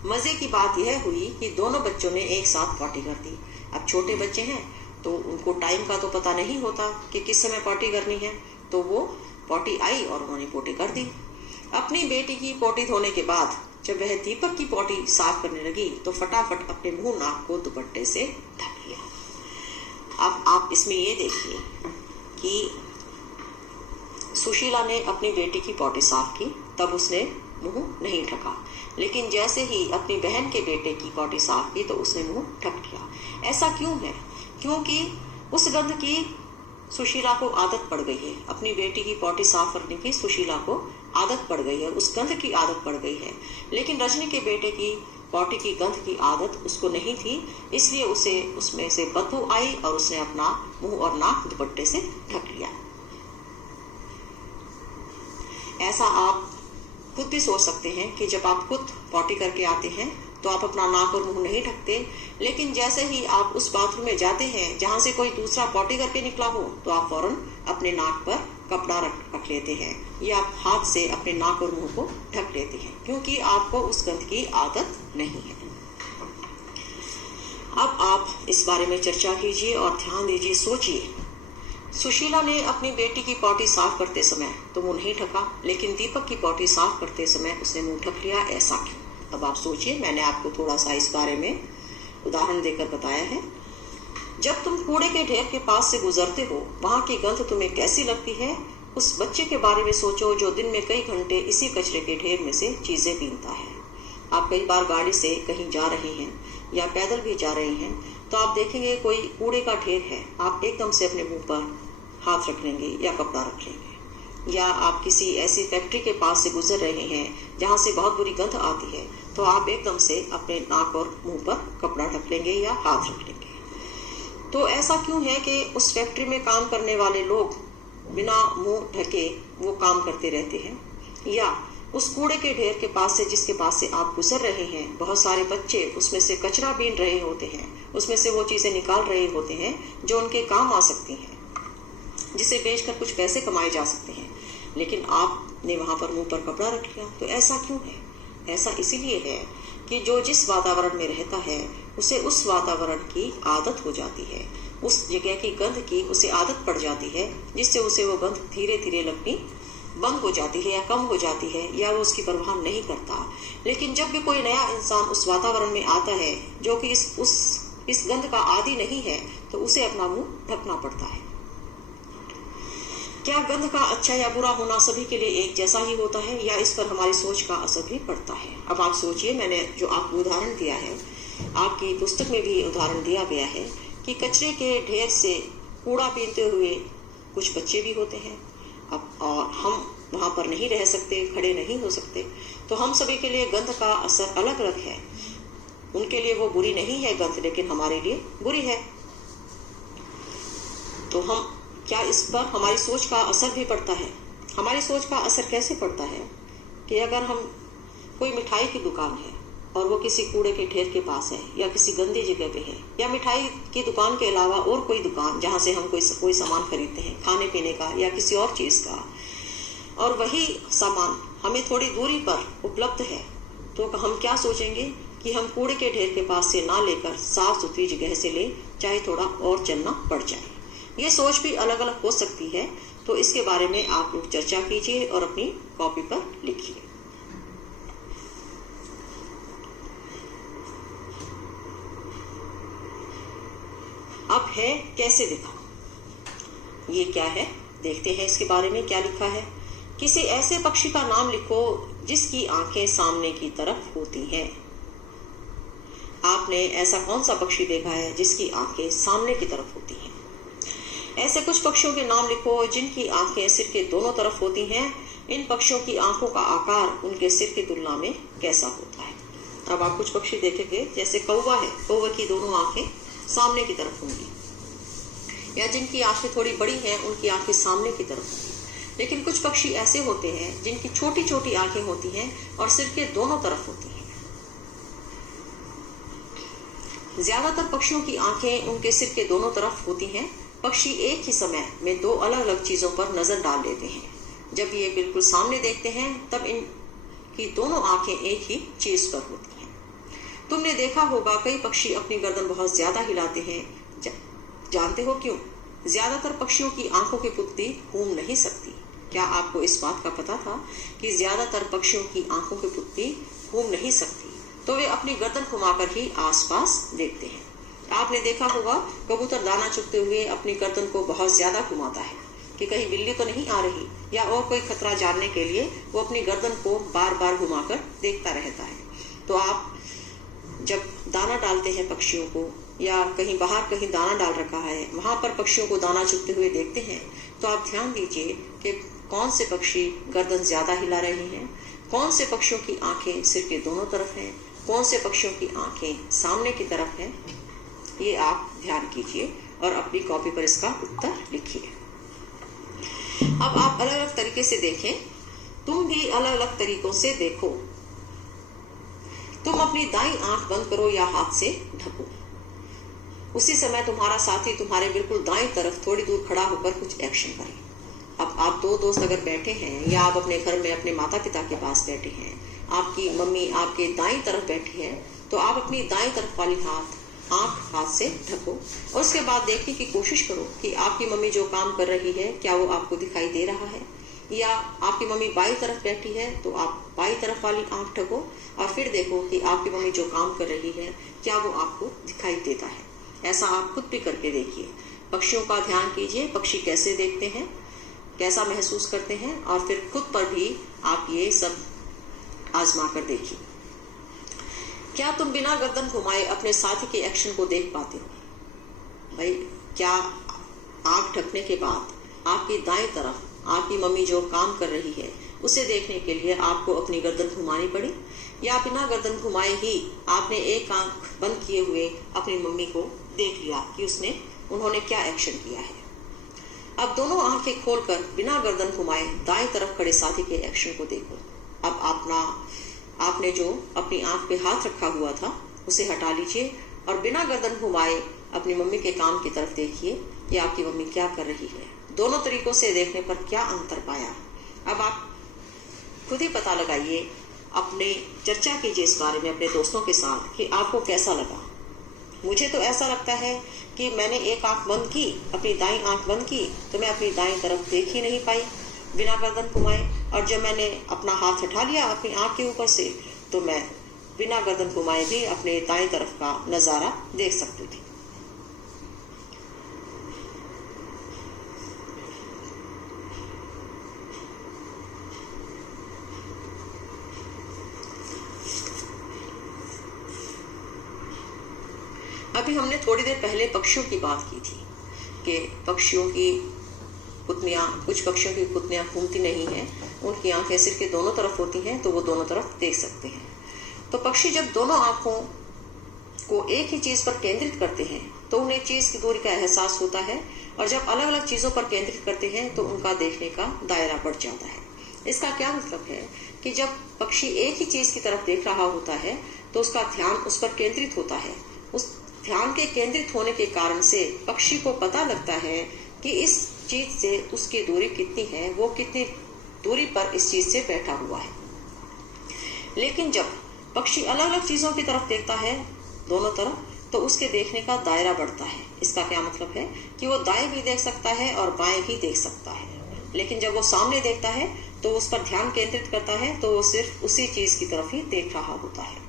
मजे की बात यह हुई कि दोनों बच्चों ने एक साथ पॉटी कर दी। अब छोटे बच्चे हैं तो उनको टाइम का तो पता नहीं होता कि किस समय पॉटी करनी है, तो वो पॉटी आई और उन्होंने पॉटी कर दी। अपनी बेटी की पॉटी धोने के बाद जब वह दीपक की पॉटी साफ करने लगी तो फटाफट अपने मुंह नाक को दुपट्टे से ढक लिया। अब आप इसमें ये देखिए कि सुशीला ने अपनी बेटी की पॉटी साफ की, तब उसने मुंह नहीं ढका, लेकिन जैसे ही अपनी बहन के बेटे की पॉटी साफ की तो उसने मुंह ढक लिया। ऐसा क्यों है? क्योंकि उस गंध की सुशीला को आदत पड़ गई है। अपनी बेटी की पॉटी साफ करने की सुशीला को आदत पड़ गई है, उस गंध की आदत पड़ गई है। लेकिन रजनी के बेटे की पॉटी की गंध की आदत उसको नहीं थी, इसलिए उसे उसमें से बदबू आई और उसने अपना मुंह और नाक दुपट्टे से ढक लिया। ऐसा आप खुद भी सोच सकते हैं कि जब आप खुद पॉटी करके आते हैं तो आप अपना नाक और मुंह नहीं ढकते, लेकिन जैसे ही आप उस बाथरूम में जाते हैं जहां से कोई दूसरा पॉटी करके निकला हो तो आप फौरन अपने नाक पर कपड़ा रख लेते हैं या आप हाथ से अपने नाक और मुंह को ढक लेते हैं, क्योंकि आपको उस गंध की आदत नहीं है। अब आप इस बारे में चर्चा कीजिए और ध्यान दीजिए, सोचिए। सुशीला ने अपनी बेटी की पॉटी साफ करते समय तो मुंह नहीं ढका, लेकिन दीपक की पॉटी साफ करते समय उसने मुंह ढक लिया। ऐसा क्यों? अब आप सोचिए। मैंने आपको थोड़ा सा इस बारे में उदाहरण देकर बताया है। जब तुम कूड़े के ढेर के पास से गुजरते हो, वहां की गंध तुम्हें कैसी लगती है? उस बच्चे के बारे में सोचो जो दिन में कई घंटे इसी कचरे के ढेर में से चीजें बीनता है। आप कई बार गाड़ी से कहीं जा रहे हैं या पैदल भी जा रहे हैं तो आप देखेंगे कोई कूड़े का ढेर है, आप एकदम से अपने मुंह पर हाथ रख लेंगे या कपड़ा रख लेंगे। या आप किसी ऐसी फैक्ट्री के पास से गुजर रहे हैं जहां से बहुत बुरी गंध आती है तो आप एकदम से अपने नाक और मुंह पर कपड़ा ढक लेंगे या हाथ रख लेंगे। तो ऐसा क्यों है कि उस फैक्ट्री में काम करने वाले लोग बिना मुंह ढके वो काम करते रहते हैं? या उस कूड़े के ढेर के पास से जिसके पास से आप गुजर रहे हैं, बहुत सारे बच्चे उसमें से कचरा बीन रहे होते हैं, उसमें से वो चीजें निकाल रहे होते हैं जो उनके काम आ सकती हैं, जिसे बेचकर कुछ पैसे कमाए जा सकते हैं, लेकिन आपने वहां पर मुंह पर कपड़ा रख लिया। तो ऐसा क्यों है? ऐसा इसीलिए है कि जो जिस वातावरण में रहता है उसे उस वातावरण की आदत हो जाती है, उस जगह की गंध की उसे आदत पड़ जाती है, जिससे उसे वो गंध धीरे धीरे लगनी बंद हो जाती है या कम हो जाती है, या वो उसकी परवाह नहीं करता। लेकिन जब भी कोई नया इंसान उस वातावरण में आता है जो कि इस गंध का आदी नहीं है तो उसे अपना मुंह ढकना पड़ता है। क्या गंध का अच्छा या बुरा होना सभी के लिए एक जैसा ही होता है या इस पर हमारी सोच का असर भी पड़ता है? अब आप सोचिए। मैंने जो आपको उदाहरण दिया है, आपकी पुस्तक में भी उदाहरण दिया गया है कि कचरे के ढेर से कूड़ा बीनते हुए कुछ बच्चे भी होते हैं। अब और हम वहां पर नहीं रह सकते, खड़े नहीं हो सकते, तो हम सभी के लिए गंध का असर अलग अलग है। उनके लिए वो बुरी नहीं है गंध, लेकिन हमारे लिए बुरी है। तो हम क्या इस पर हमारी सोच का असर भी पड़ता है? हमारी सोच का असर कैसे पड़ता है कि अगर हम कोई मिठाई की दुकान है और वो किसी कूड़े के ढेर के पास है या किसी गंदी जगह पे है, या मिठाई की दुकान के अलावा और कोई दुकान जहां से हम कोई सामान खरीदते हैं, खाने पीने का या किसी और चीज का, और वही सामान हमें थोड़ी दूरी पर उपलब्ध है, तो हम क्या सोचेंगे कि हम कूड़े के ढेर के पास से ना लेकर साफ सुथरी जगह से ले, चाहे थोड़ा और चलना पड़ जाए। ये सोच भी अलग अलग हो सकती है। तो इसके बारे में आप लोग चर्चा कीजिए और अपनी कॉपी पर लिखिए। अब है कैसे दिखाओ। ये क्या है, देखते हैं इसके बारे में क्या लिखा है। किसी ऐसे पक्षी का नाम लिखो जिसकी आंखें सामने की तरफ होती हैं। आपने ऐसा कौन सा पक्षी देखा है जिसकी आंखें सामने की तरफ होती हैं? ऐसे कुछ पक्षियों के नाम लिखो जिनकी आंखें सिर के दोनों तरफ होती हैं। इन पक्षियों की आंखों का आकार उनके सिर की तुलना में कैसा होता है? अब आप कुछ पक्षी देखेंगे, जैसे कौवा है, कौवा की दोनों आंखें सामने की तरफ होंगी, या जिनकी आंखें थोड़ी बड़ी हैं उनकी आंखें सामने की तरफ होंगी। लेकिन कुछ पक्षी ऐसे होते हैं जिनकी छोटी छोटी आंखें होती हैं और सिर के दोनों तरफ होती हैं। ज्यादातर पक्षियों की आंखें उनके सिर के दोनों तरफ होती हैं। पक्षी एक ही समय में दो अलग अलग चीजों पर नजर डाल लेते हैं। जब ये बिल्कुल सामने देखते हैं तब इनकी दोनों आंखें एक ही चीज पर होती हैं। तुमने देखा होगा कई पक्षी अपनी गर्दन बहुत ज्यादा हिलाते हैं। जानते हो क्यों? ज्यादातर पक्षियों की आंखों की पुतली घूम नहीं सकती। क्या आपको इस बात का पता था कि ज्यादातर पक्षियों की आंखों की पुतली घूम नहीं सकती, तो वे अपनी गर्दन घुमाकर ही आसपास देखते हैं। आपने देखा होगा कबूतर दाना चुगते हुए अपनी गर्दन को बहुत ज्यादा घुमाता है कि कहीं बिल्ली तो नहीं आ रही, या और कोई खतरा जानने के लिए वो अपनी गर्दन को बार बार घुमाकर देखता रहता है। तो आप जब दाना डालते हैं पक्षियों को, या कहीं बाहर कहीं दाना डाल रखा है वहां पर पक्षियों को दाना चुगते हुए देखते हैं, तो आप ध्यान दीजिए कि कौन से पक्षी गर्दन ज्यादा हिला रहे हैं, कौन से पक्षियों की आंखें सिर के दोनों तरफ हैं, कौन से पक्षियों की आंखें सामने की तरफ हैं। ये आप ध्यान कीजिए और अपनी कॉपी पर इसका उत्तर लिखिए। अब आप अलग अलग तरीके से देखें, तुम भी अलग अलग तरीकों से देखो। तुम अपनी दाईं आंख बंद करो या हाथ से ढको। उसी समय तुम्हारा साथी तुम्हारे बिल्कुल दाईं तरफ थोड़ी दूर खड़ा होकर कुछ एक्शन करे। अब आप दो दोस्त अगर बैठे हैं, या आप अपने घर में अपने माता पिता के पास बैठे हैं, आपकी मम्मी आपके दाईं तरफ बैठी है, तो आप अपनी दाईं तरफ वाली आंख हाथ से ढको और उसके बाद देखने की कोशिश करो कि आपकी मम्मी जो काम कर रही है क्या वो आपको दिखाई दे रहा है, या आपकी मम्मी बाईं तरफ बैठी है तो आप बाईं तरफ वाली आंख ढको और फिर देखो कि आपकी मम्मी जो काम कर रही है क्या वो आपको दिखाई देता है। ऐसा आप खुद भी करके देखिए। पक्षियों का ध्यान कीजिए, पक्षी कैसे देखते हैं, कैसा महसूस करते हैं, और फिर खुद पर भी आप ये सब आजमा कर देखिए। क्या तुम बिना गर्दन घुमाए अपने साथी के एक्शन को देख पाते हो? भाई, क्या आंख ढकने के बाद आपकी दाएं तरफ आपकी मम्मी जो काम कर रही है उसे देखने के लिए आपको अपनी गर्दन घुमानी पड़ी, या बिना गर्दन घुमाए ही आपने एक आंख बंद किए हुए अपनी मम्मी को देख लिया कि उन्होंने क्या एक्शन किया है? अब दोनों आंखें खोलकर बिना गर्दन घुमाए दाएं तरफ खड़े साथी के एक्शन को देखो। अब आपने जो अपनी आंख पे हाथ रखा हुआ था उसे हटा लीजिए और बिना गर्दन घुमाए अपनी मम्मी के काम की तरफ देखिए कि आपकी मम्मी क्या कर रही है। दोनों तरीकों से देखने पर क्या अंतर पाया? अब आप खुद ही पता लगाइए, अपने चर्चा कीजिए इस बारे में अपने दोस्तों के साथ कि आपको कैसा लगा। मुझे तो ऐसा लगता है कि मैंने एक आंख बंद की, अपनी दाईं आंख बंद की, तो मैं अपनी दाईं तरफ देख ही नहीं पाई बिना गर्दन घुमाए, और जब मैंने अपना हाथ हटा लिया अपनी आंख के ऊपर से तो मैं बिना गर्दन घुमाए भी अपने दाईं तरफ का नजारा देख सकती थी। अभी हमने थोड़ी देर पहले पक्षियों की बात की थी कि पक्षियों की पुतलियां, कुछ पक्षियों की पुतलियां घूमती नहीं हैं, उनकी आंखें सिर के दोनों तरफ होती हैं तो वो दोनों तरफ देख सकते हैं। तो पक्षी जब दोनों आंखों को एक ही चीज पर केंद्रित करते हैं तो उन्हें चीज की दूरी का एहसास होता है, और जब अलग अलग चीजों पर केंद्रित करते हैं तो उनका देखने का दायरा बढ़ जाता है। इसका क्या मतलब है कि जब पक्षी एक ही चीज की तरफ देख रहा होता है तो उसका ध्यान उस पर केंद्रित होता है। उस ध्यान के केंद्रित होने के कारण से पक्षी को पता लगता है कि इस चीज से उसकी दूरी कितनी है, वो कितनी दूरी पर इस चीज से बैठा हुआ है। लेकिन जब पक्षी अलग अलग चीजों की तरफ देखता है दोनों तरफ, तो उसके देखने का दायरा बढ़ता है। इसका क्या मतलब है कि वो दाएं भी देख सकता है और बाएं भी देख सकता है। लेकिन जब वो सामने देखता है तो उस पर ध्यान केंद्रित करता है तो वो सिर्फ उसी चीज की तरफ ही देख रहा होता है।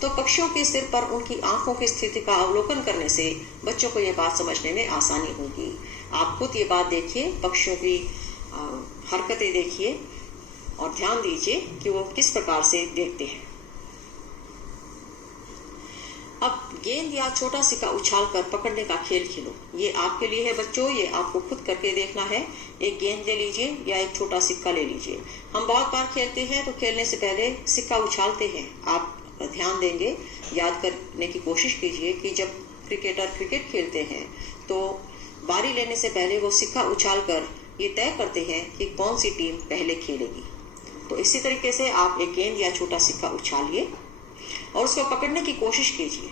तो पक्षियों के सिर पर उनकी आंखों की स्थिति का अवलोकन करने से बच्चों को यह बात समझने में आसानी होगी। आप खुद ये बात देखिए, पक्षियों की हरकतें देखिए और ध्यान दीजिए कि वो किस प्रकार से देखते हैं। अब गेंद या छोटा सिक्का उछाल कर पकड़ने का खेल खेलो। ये आपके लिए है बच्चों, ये आपको खुद करके देखना है। एक गेंद ले लीजिए या एक छोटा सिक्का ले लीजिए। हम बहुत बार खेलते हैं तो खेलने से पहले सिक्का उछालते हैं। आप ध्यान देंगे, याद करने की कोशिश कीजिए कि जब क्रिकेटर क्रिकेट खेलते हैं तो बारी लेने से पहले वो सिक्का उछाल कर ये तय करते हैं कि कौन सी टीम पहले खेलेगी। तो इसी तरीके से आप एक गेंद या छोटा सिक्का उछालिए और उसको पकड़ने की कोशिश कीजिए।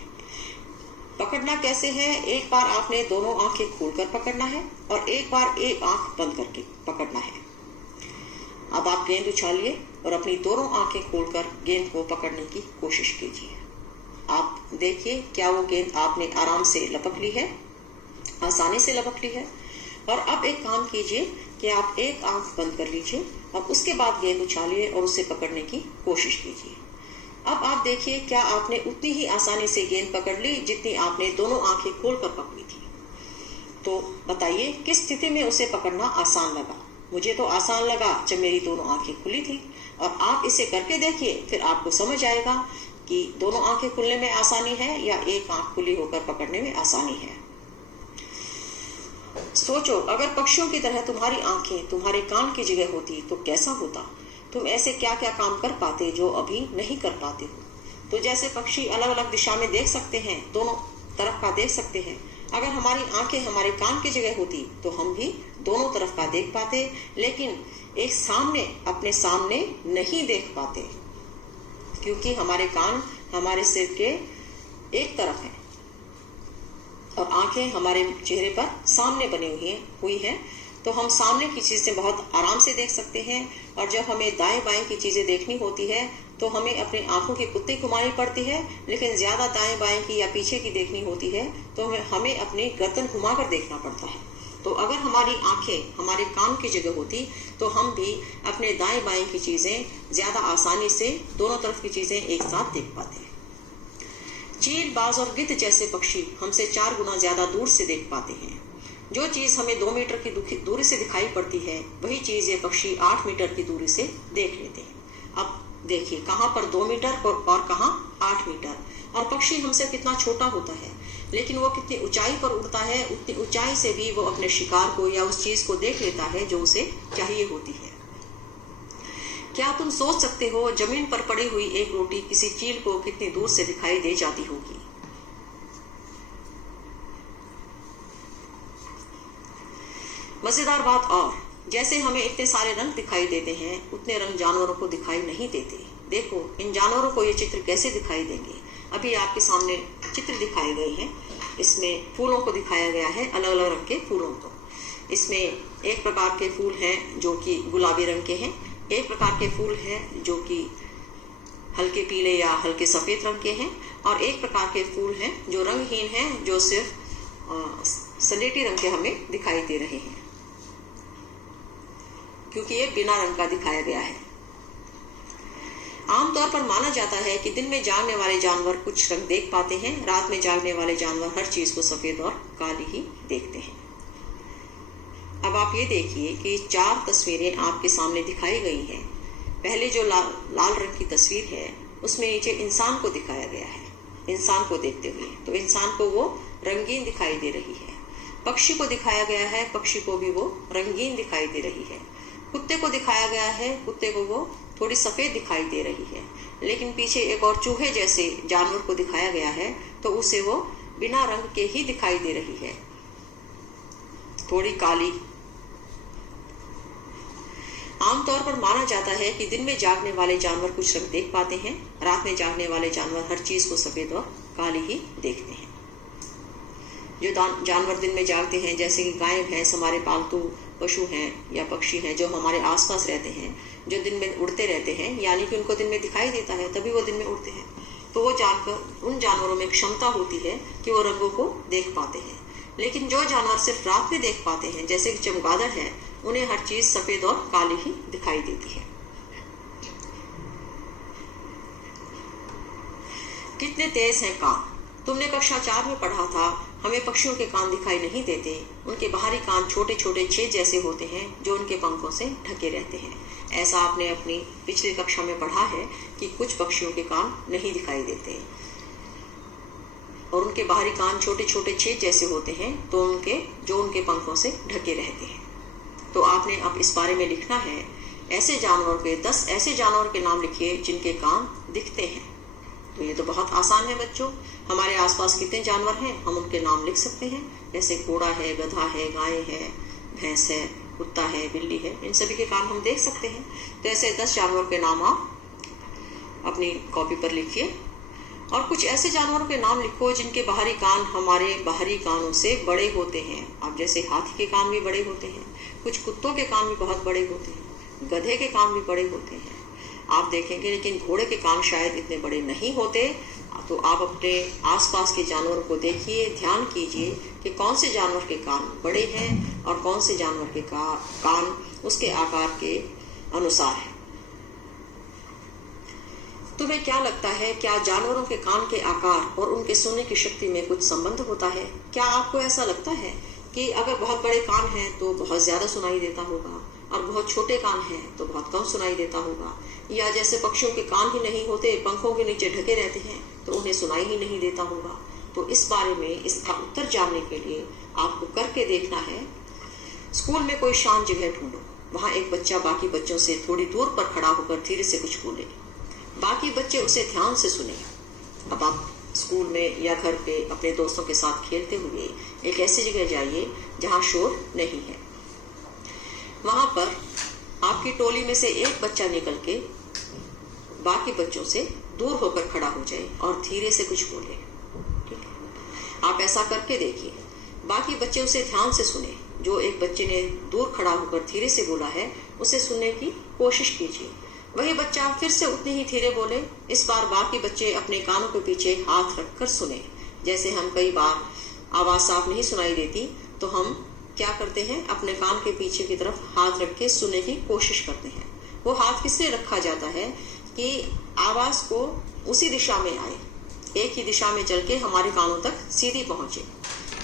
पकड़ना कैसे है? एक बार आपने दोनों आंखें खोलकर पकड़ना है और एक बार एक आंख बंद करके पकड़ना है। अब आप गेंद उछालिए और अपनी दोनों आंखें खोलकर गेंद को पकड़ने की कोशिश कीजिए। आप देखिए क्या वो गेंद आपने आराम से लपक ली है, आसानी से लपक ली है। और अब एक काम कीजिए कि आप एक आंख बंद कर लीजिए और उसके बाद गेंद उछालिए और उसे पकड़ने की कोशिश कीजिए। अब आप देखिए क्या आपने उतनी ही आसानी से गेंद पकड़ ली जितनी आपने दोनों आंखें खोलकर पकड़ी थी। तो बताइए किस स्थिति में उसे पकड़ना आसान लगा। मुझे तो आसान लगा जब मेरी दोनों आंखें खुली थी, और आप इसे करके देखिए, फिर आपको समझ आएगा कि दोनों आंखें खुलने में आसानी है या एक आंख खुली होकर पकड़ने में आसानी है। सोचो अगर पक्षियों की तरह तुम्हारी आंखें तुम्हारे कान की जगह होती तो कैसा होता। तुम ऐसे क्या क्या काम कर पाते जो अभी नहीं कर पाते हो। तो जैसे पक्षी अलग अलग दिशा में देख सकते हैं, दोनों तरफ का देख सकते हैं, अगर हमारी आंखें हमारे कान की जगह होती तो हम भी दोनों तरफ का देख पाते, लेकिन एक सामने अपने सामने नहीं देख पाते, क्योंकि हमारे कान हमारे सिर के एक तरफ हैं और आंखें हमारे चेहरे पर सामने बनी हुई हैं। तो हम सामने की चीजें बहुत आराम से देख सकते हैं, और जब हमें दाएं बाएं की चीजें देखनी होती है तो हमें अपनी आंखों की कुत्ते घुमानी पड़ती है। लेकिन ज्यादा दाएं बाएं की या पीछे की देखनी होती है तो हमें अपनी गर्दन घुमाकर देखना पड़ता है। तो अगर हमारी आंखें हमारे कान की जगह होती तो हम भी अपने दाएं बाएं की चीजें ज्यादा आसानी से दोनों तरफ की चीजें एक साथ देख पाते हैं। चील, बाज और गिद्ध जैसे पक्षी हमसे 4 गुना ज्यादा दूर से देख पाते हैं। जो चीज हमें 2 मीटर की दूरी से दिखाई पड़ती है, वही चीज ये पक्षी 8 मीटर की दूरी से देख लेते हैं। अब देखिए कहाँ पर 2 मीटर और कहाँ 8 मीटर। और पक्षी हमसे कितना छोटा होता है, लेकिन वो कितनी ऊंचाई पर उड़ता है, उतनी ऊंचाई से भी वो अपने शिकार को या उस चीज को देख लेता है जो उसे चाहिए होती है। क्या तुम सोच सकते हो जमीन पर पड़ी हुई एक रोटी किसी चील को कितनी दूर से दिखाई दे जाती होगी। मजेदार बात और, जैसे हमें इतने सारे रंग दिखाई देते हैं उतने रंग जानवरों को दिखाई नहीं देते। देखो इन जानवरों को ये चित्र कैसे दिखाई देंगे। अभी आपके सामने चित्र दिखाए गए हैं, इसमें फूलों को दिखाया गया है, अलग अलग रंग के फूलों को। इसमें एक प्रकार के फूल हैं जो कि गुलाबी रंग के हैं, एक प्रकार के फूल हैं जो कि हल्के पीले या हल्के सफेद रंग के हैं, और एक प्रकार के फूल हैं जो रंगहीन हैं, जो सिर्फ सलेटी रंग के हमें दिखाई दे रहे हैं, क्योंकि ये बिना रंग का दिखाया गया है। आमतौर पर माना जाता है कि दिन में जागने वाले जानवर कुछ रंग देख पाते हैं, रात में जागने वाले जानवर हर चीज को सफेद और काली ही देखते हैं। अब आप ये देखिए कि 4 तस्वीरें आपके सामने दिखाई गई हैं। पहले जो लाल रंग की तस्वीर है उसमें नीचे इंसान को दिखाया गया है, इंसान को देखते हुए, तो इंसान को वो रंगीन दिखाई दे रही है। पक्षी को दिखाया गया है, पक्षी को भी वो रंगीन दिखाई दे रही है। कुत्ते को दिखाया गया है, कुत्ते को वो थोड़ी सफेद दिखाई दे रही है। लेकिन पीछे एक और चूहे जैसे जानवर को दिखाया गया है, तो उसे वो बिना रंग के ही दिखाई दे रही है, थोड़ी काली। आमतौर पर माना जाता है कि दिन में जागने वाले जानवर कुछ रंग देख पाते हैं, रात में जागने वाले जानवर हर चीज को सफेद और काली ही देखते हैं। जो जानवर दिन में जागते हैं, जैसे कि गाय भैंस हमारे पालतू पशु हैं या पक्षी हैं जो हमारे आसपास रहते हैं, जो दिन में उड़ते रहते हैं, यानी कि उनको दिन में दिखाई देता है तभी वो दिन में उड़ते हैं, तो वो जानकर उन जानवरों में क्षमता होती है कि वो रंगों को देख पाते हैं। लेकिन जो जानवर सिर्फ रात में देख पाते हैं, जैसे कि चमगादड़ है, उन्हें हर चीज सफेद और काली ही दिखाई देती है। कितने तेज हैं कान। तुमने कक्षा 4 में पढ़ा था, हमें पक्षियों के कान दिखाई नहीं देते, उनके बाहरी कान छोटे छोटे छेद जैसे होते हैं जो उनके पंखों से ढके रहते हैं। ऐसा आपने अपनी पिछली कक्षा में पढ़ा है कि कुछ पक्षियों के कान नहीं दिखाई देते और उनके बाहरी कान छोटे छोटे छेद जैसे होते हैं, तो उनके पंखों से ढके रहते हैं। तो आपने अब इस बारे में लिखना है, 10 ऐसे जानवर के नाम लिखिए जिनके कान दिखते हैं। तो ये तो बहुत आसान है बच्चों। हमारे आसपास कितने जानवर हैं, हम उनके नाम लिख सकते हैं, जैसे घोड़ा है, गधा है, गाय है, भैंस है, कुत्ता है, बिल्ली है, इन सभी के कान हम देख सकते हैं। तो ऐसे 10 जानवरों के नाम आप अपनी कॉपी पर लिखिए, और कुछ ऐसे जानवरों के नाम लिखो जिनके बाहरी कान हमारे बाहरी कानों से बड़े होते हैं। अब जैसे हाथी के कान भी बड़े होते हैं, कुछ कुत्तों के कान भी बहुत बड़े होते हैं, गधे के कान भी बड़े होते हैं, आप देखेंगे, लेकिन घोड़े के कान शायद इतने बड़े नहीं होते। तो आप अपने आसपास के जानवरों को देखिए, ध्यान कीजिए कि कौन से जानवर के कान बड़े हैं और कौन से जानवर के कान उसके आकार के अनुसार है। तुम्हें क्या लगता है, क्या जानवरों के कान के आकार और उनके सुनने की शक्ति में कुछ संबंध होता है? क्या आपको ऐसा लगता है कि अगर बहुत बड़े कान हैं तो बहुत ज्यादा सुनाई देता होगा और बहुत छोटे कान हैं तो बहुत कम सुनाई देता होगा? या जैसे पक्षियों के कान ही नहीं होते, पंखों के नीचे ढके रहते हैं, तो उन्हें सुनाई ही नहीं देता होगा? तो इस बारे में इसका उत्तर जानने के लिए आपको करके देखना है। स्कूल में कोई शांत जगह ढूंढो, वहां एक बच्चा बाकी बच्चों से थोड़ी दूर पर खड़ा होकर धीरे से कुछ बोले, बाकी बच्चे उसे ध्यान से सुने। अब आप स्कूल में या घर पे अपने दोस्तों के साथ खेलते हुए एक ऐसी जगह जाइए जहां शोर नहीं है। वहां पर आपकी टोली में से एक बच्चा निकल के बाकी बच्चों से दूर होकर खड़ा हो जाए और धीरे से कुछ बोले। ठीक है, आप ऐसा करके देखिए। बाकी बच्चे उसे ध्यान से सुने। जो एक बच्चे ने दूर खड़ा होकर धीरे से बोला है, उसे सुनने की कोशिश कीजिए। वही बच्चा फिर से उतनी ही धीरे बोले। इस बार बाकी बच्चे अपने कानों के पीछे हाथ रखकर सुने। जैसे हम कई बार आवाज साफ नहीं सुनाई देती तो हम क्या करते हैं, अपने कान के पीछे की तरफ हाथ रख के सुनने की कोशिश करते हैं। वो हाथ किस लिए रखा जाता है कि आवाज को उसी दिशा में आए, एक ही दिशा में चल के हमारे कानों तक सीधी पहुंचे।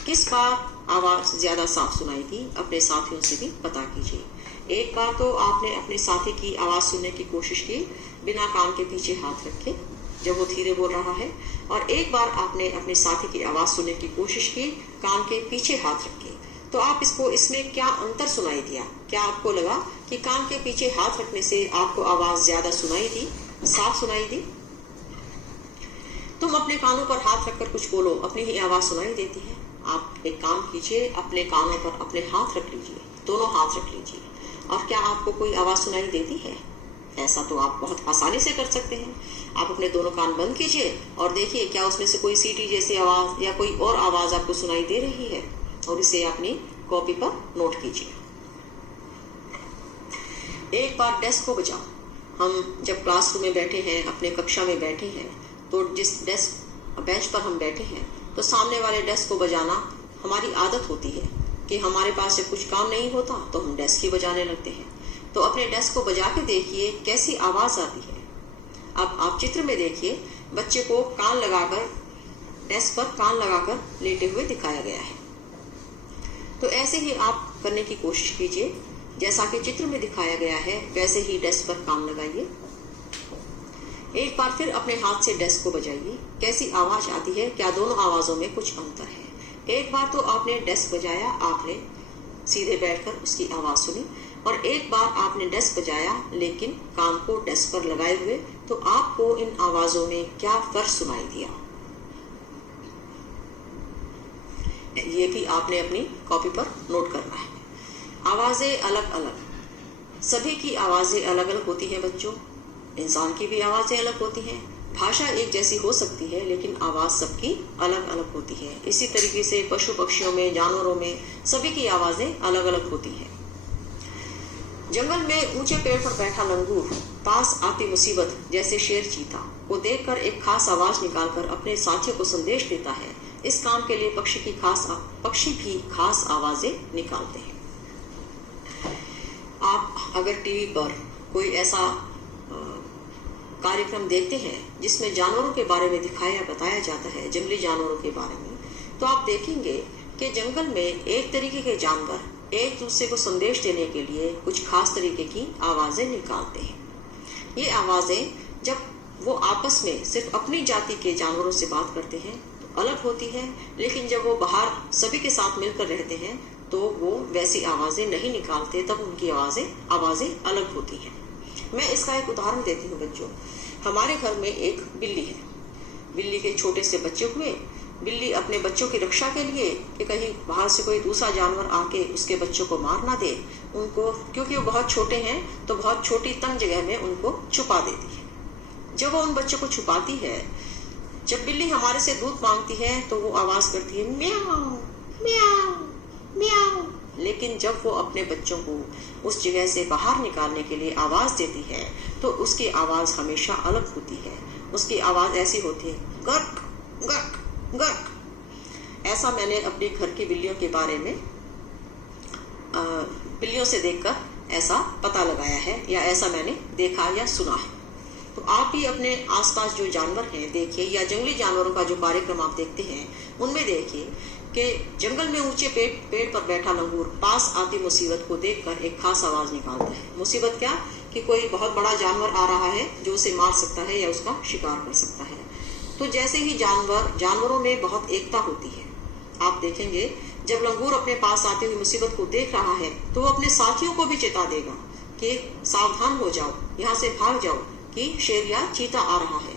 किस बार आवाज ज्यादा साफ सुनाई दी, अपने साथियों से भी पता कीजिए। एक बार तो आपने अपने साथी की आवाज सुनने की कोशिश की बिना कान के पीछे हाथ रखे जब वो धीरे बोल रहा है, और एक बार आपने अपने साथी की आवाज सुनने की कोशिश की कान के पीछे हाथ रखे। तो आप इसमें क्या अंतर सुनाई दिया? क्या आपको लगा कि कान के पीछे हाथ रखने से आपको आवाज ज्यादा सुनाई दी, साफ सुनाई दी? तुम अपने कानों पर हाथ रखकर कुछ बोलो, अपनी ही आवाज सुनाई देती है। आप एक काम कीजिए, अपने कानों पर अपने हाथ रख लीजिए, दोनों हाथ रख लीजिए, और क्या आपको कोई आवाज सुनाई देती है? ऐसा तो आप बहुत आसानी से कर सकते हैं। आप अपने दोनों कान बंद कीजिए और देखिए क्या उसमें से कोई सीटी जैसी आवाज या कोई और आवाज आपको सुनाई दे रही है, और इसे अपनी कॉपी पर नोट कीजिए। एक बार डेस्क को बजाओ। हम जब क्लासरूम में बैठे हैं, अपने कक्षा में बैठे हैं, तो जिस डेस्क बेंच पर हम बैठे हैं तो सामने वाले डेस्क को बजाना हमारी आदत होती है कि हमारे पास जब कुछ काम नहीं होता तो हम डेस्क ही बजाने लगते हैं। तो अपने डेस्क को बजा के देखिए कैसी आवाज आती है। अब आप चित्र में देखिए, बच्चे को कान लगाकर डेस्क पर कान लगाकर लेटे हुए दिखाया गया है। तो ऐसे ही आप करने की कोशिश कीजिए, जैसा कि चित्र में दिखाया गया है वैसे ही डेस्क पर कान लगाइए। एक बार फिर अपने हाथ से डेस्क को बजाइए, कैसी आवाज आती है, क्या दोनों आवाजों में कुछ अंतर है? एक बार तो आपने डेस्क बजाया, आपने सीधे बैठकर उसकी आवाज सुनी, और एक बार आपने डेस्क बजाया लेकिन कान को डेस्क पर लगाए हुए, तो आपको इन आवाजों में क्या फर्क सुनाई दिया? ये भी आपने अपनी कॉपी पर नोट करना है। आवाजें अलग अलग, सभी की आवाजें अलग अलग होती हैं बच्चों। इंसान की भी आवाजें अलग होती हैं। भाषा एक जैसी हो सकती है लेकिन आवाज सबकी अलग अलग होती है। इसी तरीके से पशु पक्षियों में, जानवरों में सभी की आवाजें अलग अलग होती हैं। जंगल में ऊंचे पेड़ पर बैठा लंगूर पास आती मुसीबत जैसे शेर चीता को देखकर एक खास आवाज निकालकर अपने साथियों को संदेश देता है। इस काम के लिए पक्षी भी खास आवाजें निकालते हैं। आप अगर टीवी पर कोई ऐसा कार्यक्रम देखते हैं जिसमें जानवरों के बारे में बताया जाता है, जंगली जानवरों के बारे में, तो आप देखेंगे कि जंगल में एक तरीके के जानवर एक दूसरे को संदेश देने के लिए कुछ खास तरीके की आवाजें निकालते हैं। ये आवाजें जब वो आपस में सिर्फ अपनी जाति के जानवरों से बात करते हैं तो अलग होती है, लेकिन जब वो बाहर सभी के साथ मिलकर रहते हैं तो वो वैसी आवाजें नहीं निकालते, तब उनकी आवाजें अलग होती हैं। मैं इसका एक उदाहरण देती हूँ बच्चों। हमारे घर में एक बिल्ली है। बिल्ली के छोटे से बच्चे हुए। बिल्ली अपने बच्चों की रक्षा के लिए कि कहीं बाहर से कोई दूसरा जानवर आके उसके बच्चों को मार ना दे, उनको, क्योंकि वो बहुत छोटे हैं तो बहुत छोटी तंग जगह में उनको छुपा देती है। जब वो उन बच्चों को छुपाती है, जब बिल्ली हमारे से दूध मांगती है तो वो आवाज करती है म्याऊ म्याऊ म्याऊ। लेकिन जब वो अपने बच्चों को उस जगह से बाहर निकालने के लिए आवाज़ देती है तो उसकी आवाज़ हमेशा अलग होती है। उसकी आवाज़ ऐसी होती है, गर्क गर्क गर्क। ऐसा मैंने अपने घर की बिल्लियों के बारे में बिल्लियों से देखकर ऐसा पता लगाया है, या ऐसा मैंने देखा या सुना है। तो आप भी अपने आसपास जो जानवर हैं देखिए, या जंगली जानवरों का जो कार्यक्रम आप देखते हैं उनमें देखिए कि जंगल में ऊंचे पेड़ पर बैठा लंगूर पास आती मुसीबत को देखकर एक खास आवाज निकालता है। मुसीबत क्या कि कोई बहुत बड़ा जानवर आ रहा है जो उसे मार सकता है या उसका शिकार कर सकता है। तो जैसे ही जानवरों में बहुत एकता होती है। आप देखेंगे जब लंगूर अपने पास आती हुई मुसीबत को देख रहा है तो वो अपने साथियों को भी चेता देगा कि सावधान हो जाओ, यहाँ से भाग जाओ कि शेर या चीता आ रहा है।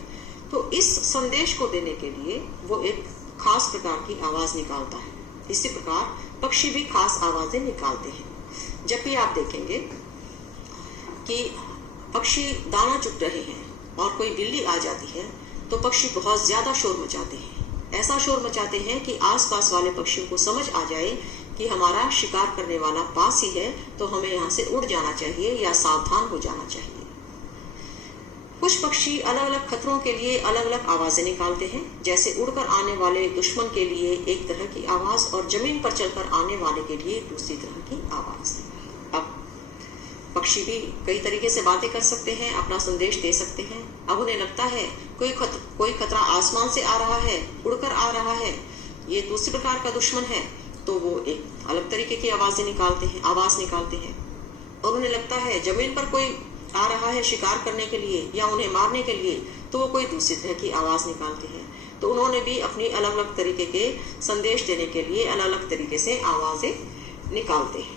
तो इस संदेश को देने के लिए वो एक खास प्रकार की आवाज निकालता है। इसी प्रकार पक्षी भी खास आवाजें निकालते हैं। जब भी आप देखेंगे कि पक्षी दाना चुग रहे हैं और कोई बिल्ली आ जाती है तो पक्षी बहुत ज्यादा शोर मचाते हैं। ऐसा शोर मचाते हैं कि आसपास वाले पक्षियों को समझ आ जाए कि हमारा शिकार करने वाला पास ही है, तो हमें यहाँ से उड़ जाना चाहिए या सावधान हो जाना चाहिए। कुछ पक्षी अलग अलग खतरों के लिए अलग अलग आवाजें निकालते हैं। जैसे उड़कर आने वाले दुश्मन के लिए एक तरह की आवाज और जमीन पर चलकर आने वाले के लिए दूसरी तरह की आवाज। अब पक्षी भी कई तरीके से बातें कर सकते हैं, अपना संदेश दे सकते हैं। अब उन्हें लगता है कोई खतरा आसमान से आ रहा है, उड़कर आ रहा है, ये दूसरे प्रकार का दुश्मन है, तो वो एक अलग तरीके की आवाज निकालते हैं। और उन्हें लगता है जमीन पर कोई आ रहा है शिकार करने के लिए या उन्हें मारने के लिए, तो वो कोई दूसरी तरह की आवाज निकालते हैं। तो उन्होंने भी अपनी अलग अलग तरीके के संदेश देने के लिए अलग अलग तरीके से आवाजें निकालते हैं।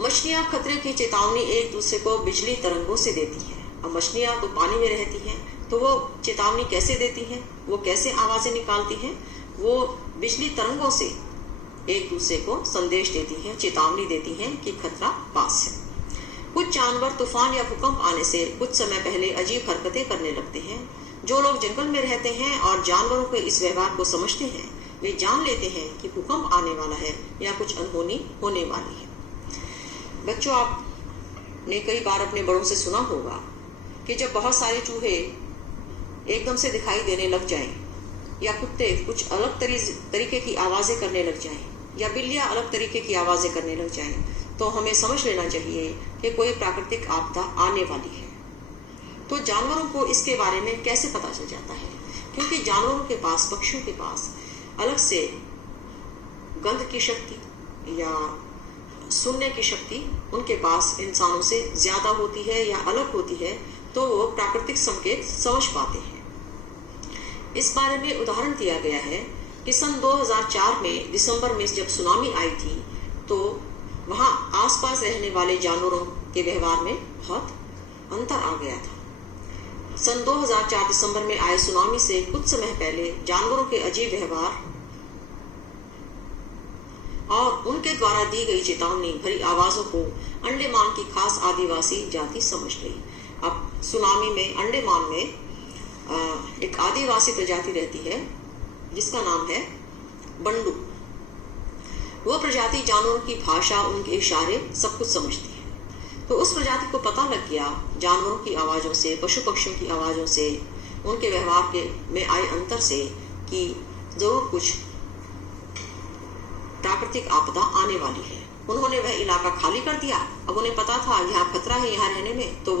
मछलियां खतरे की चेतावनी एक दूसरे को बिजली तरंगों से देती हैं। अब मछलियां तो पानी में रहती हैं, तो वो चेतावनी कैसे देती हैं, वो कैसे आवाजें निकालती हैं? वो बिजली तरंगों से एक दूसरे को संदेश देती हैं, चेतावनी देती हैं कि खतरा पास है। कुछ जानवर तूफान या भूकंप आने से कुछ समय पहले अजीब हरकतें करने लगते हैं। जो लोग जंगल में रहते हैं और जानवरों के इस व्यवहार को समझते हैं, वे जान लेते हैं कि भूकंप आने वाला है या कुछ अनहोनी होने वाली है। बच्चों, आपने कई बार अपने बड़ों से सुना होगा कि जब बहुत सारे चूहे एकदम से दिखाई देने लग जाएं, या कुत्ते कुछ अलग तरीके की आवाजें करने लग जाएं, या बिल्लियां अलग तरीके की आवाजें करने लग जाएं, तो हमें समझ लेना चाहिए कि कोई प्राकृतिक आपदा आने वाली है। तो जानवरों को इसके बारे में कैसे पता चल जाता है? क्योंकि जानवरों के पास, पक्षियों के पास अलग से गंध की शक्ति या सुनने की शक्ति उनके पास इंसानों से ज्यादा होती है या अलग होती है, तो वो प्राकृतिक संकेत समझ पाते हैं। इस बारे में उदाहरण दिया गया है कि सन 2004 में दिसंबर में जब सुनामी आई थी, तो वहां आसपास रहने वाले जानवरों के व्यवहार में बहुत अंतर आ गया था। सन 2004 दिसंबर में आए सुनामी से कुछ समय पहले जानवरों के अजीब व्यवहार और उनके द्वारा दी गई चेतावनी भरी आवाजों को अंडमान की खास आदिवासी जाति समझ गई। अब सुनामी में अंडमान में एक आदिवासी प्रजाति रहती है जिसका नाम है बंडू। वो प्रजाति जानवरों की भाषा, उनके इशारे सब कुछ समझती है। तो उस प्रजाति को पता लग गया जानवरों की आवाजों से, पशु पक्षियों की आवाजों से, उनके व्यवहार में आए अंतर से कि जरूर कुछ प्राकृतिक आपदा आने वाली है। उन्होंने वह इलाका खाली कर दिया। अब उन्हें पता था यहाँ खतरा है यहाँ रहने में, तो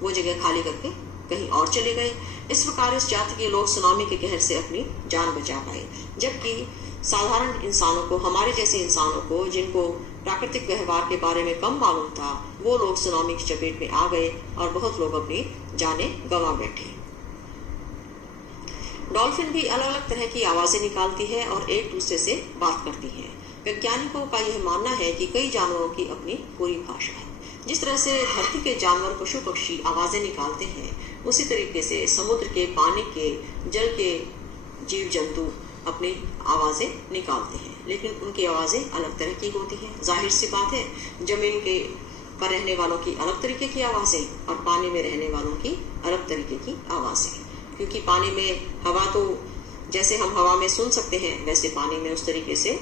वो जगह खाली करके कहीं और चले गए। इस प्रकार इस जाति के लोग सुनामी के कहर से अपनी जान बचा पाए, जबकि साधारण इंसानों को, हमारे जैसे इंसानों को जिनको प्राकृतिक व्यवहार के बारे में कम मालूम था, वो लोग सुनामी की चपेट में आ गए और बहुत लोग अपनी जानें गंवा बैठे। डॉल्फिन भी अलग अलग तरह की आवाजें निकालती है और एक दूसरे से बात करती है। वैज्ञानिकों का यह मानना है कि कई जानवरों की अपनी पूरी भाषा है। जिस तरह से धरती के जानवर, पशु पक्षी आवाजें निकालते हैं, उसी तरीके से समुद्र के, पानी के, जल के जीव जंतु अपनी आवाजें निकालते हैं, लेकिन उनकी आवाजें अलग तरह की होती हैं। जाहिर सी बात है, जमीन के पर रहने वालों की अलग तरीके की आवाजें और पानी में रहने वालों की अलग तरीके की आवाजें। क्योंकि पानी में हवा, तो जैसे हम हवा में सुन सकते हैं, वैसे पानी में उस तरीके से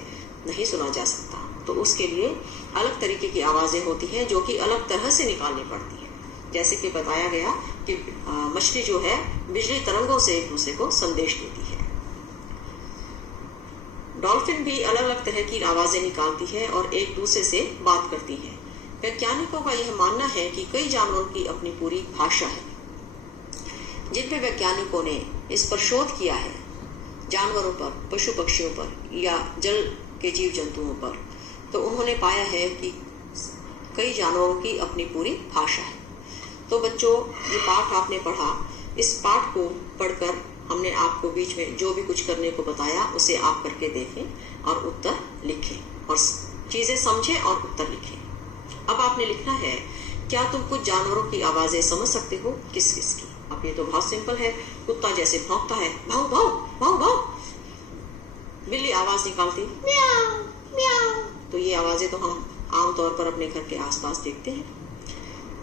नहीं सुना जा सकता। तो उसके लिए अलग तरीके की आवाज़ें होती हैं जो कि अलग तरह से निकालनी पड़ती है। जैसे कि बताया गया कि मछली जो है बिजली तरंगों से एक दूसरे को संदेश देती है। डॉल्फिन भी अलग अलग तरह की आवाज़ें निकालती है और एक दूसरे से बात करती है। वैज्ञानिकों का यह मानना है कि कई जानवरों की अपनी पूरी भाषा है। जिन पे वैज्ञानिकों ने इस पर शोध किया है, जानवरों पर, पशु पक्षियों पर या जल के जीव जंतुओं पर, तो उन्होंने पाया है कि कई जानवरों की अपनी पूरी भाषा है। तो बच्चों, ये पाठ आपने पढ़ा, इस पाठ को पढ़कर हमने आपको बीच में जो भी कुछ करने को बताया उसे आप करके देखें और उत्तर लिखें और चीज़ें समझें और उत्तर लिखें। अब आपने लिखना है, क्या तुम कुछ जानवरों की आवाज़ें समझ सकते हो? किस किस की? अब ये तो बहुत सिंपल है। कुत्ता जैसे भौंकता है, भाव भाव भाव भाव। बिल्ली आवाज़ निकालती म्याऊ म्याऊ। तो ये आवाज़ें तो हम आमतौर पर अपने घर के आसपास देखते हैं।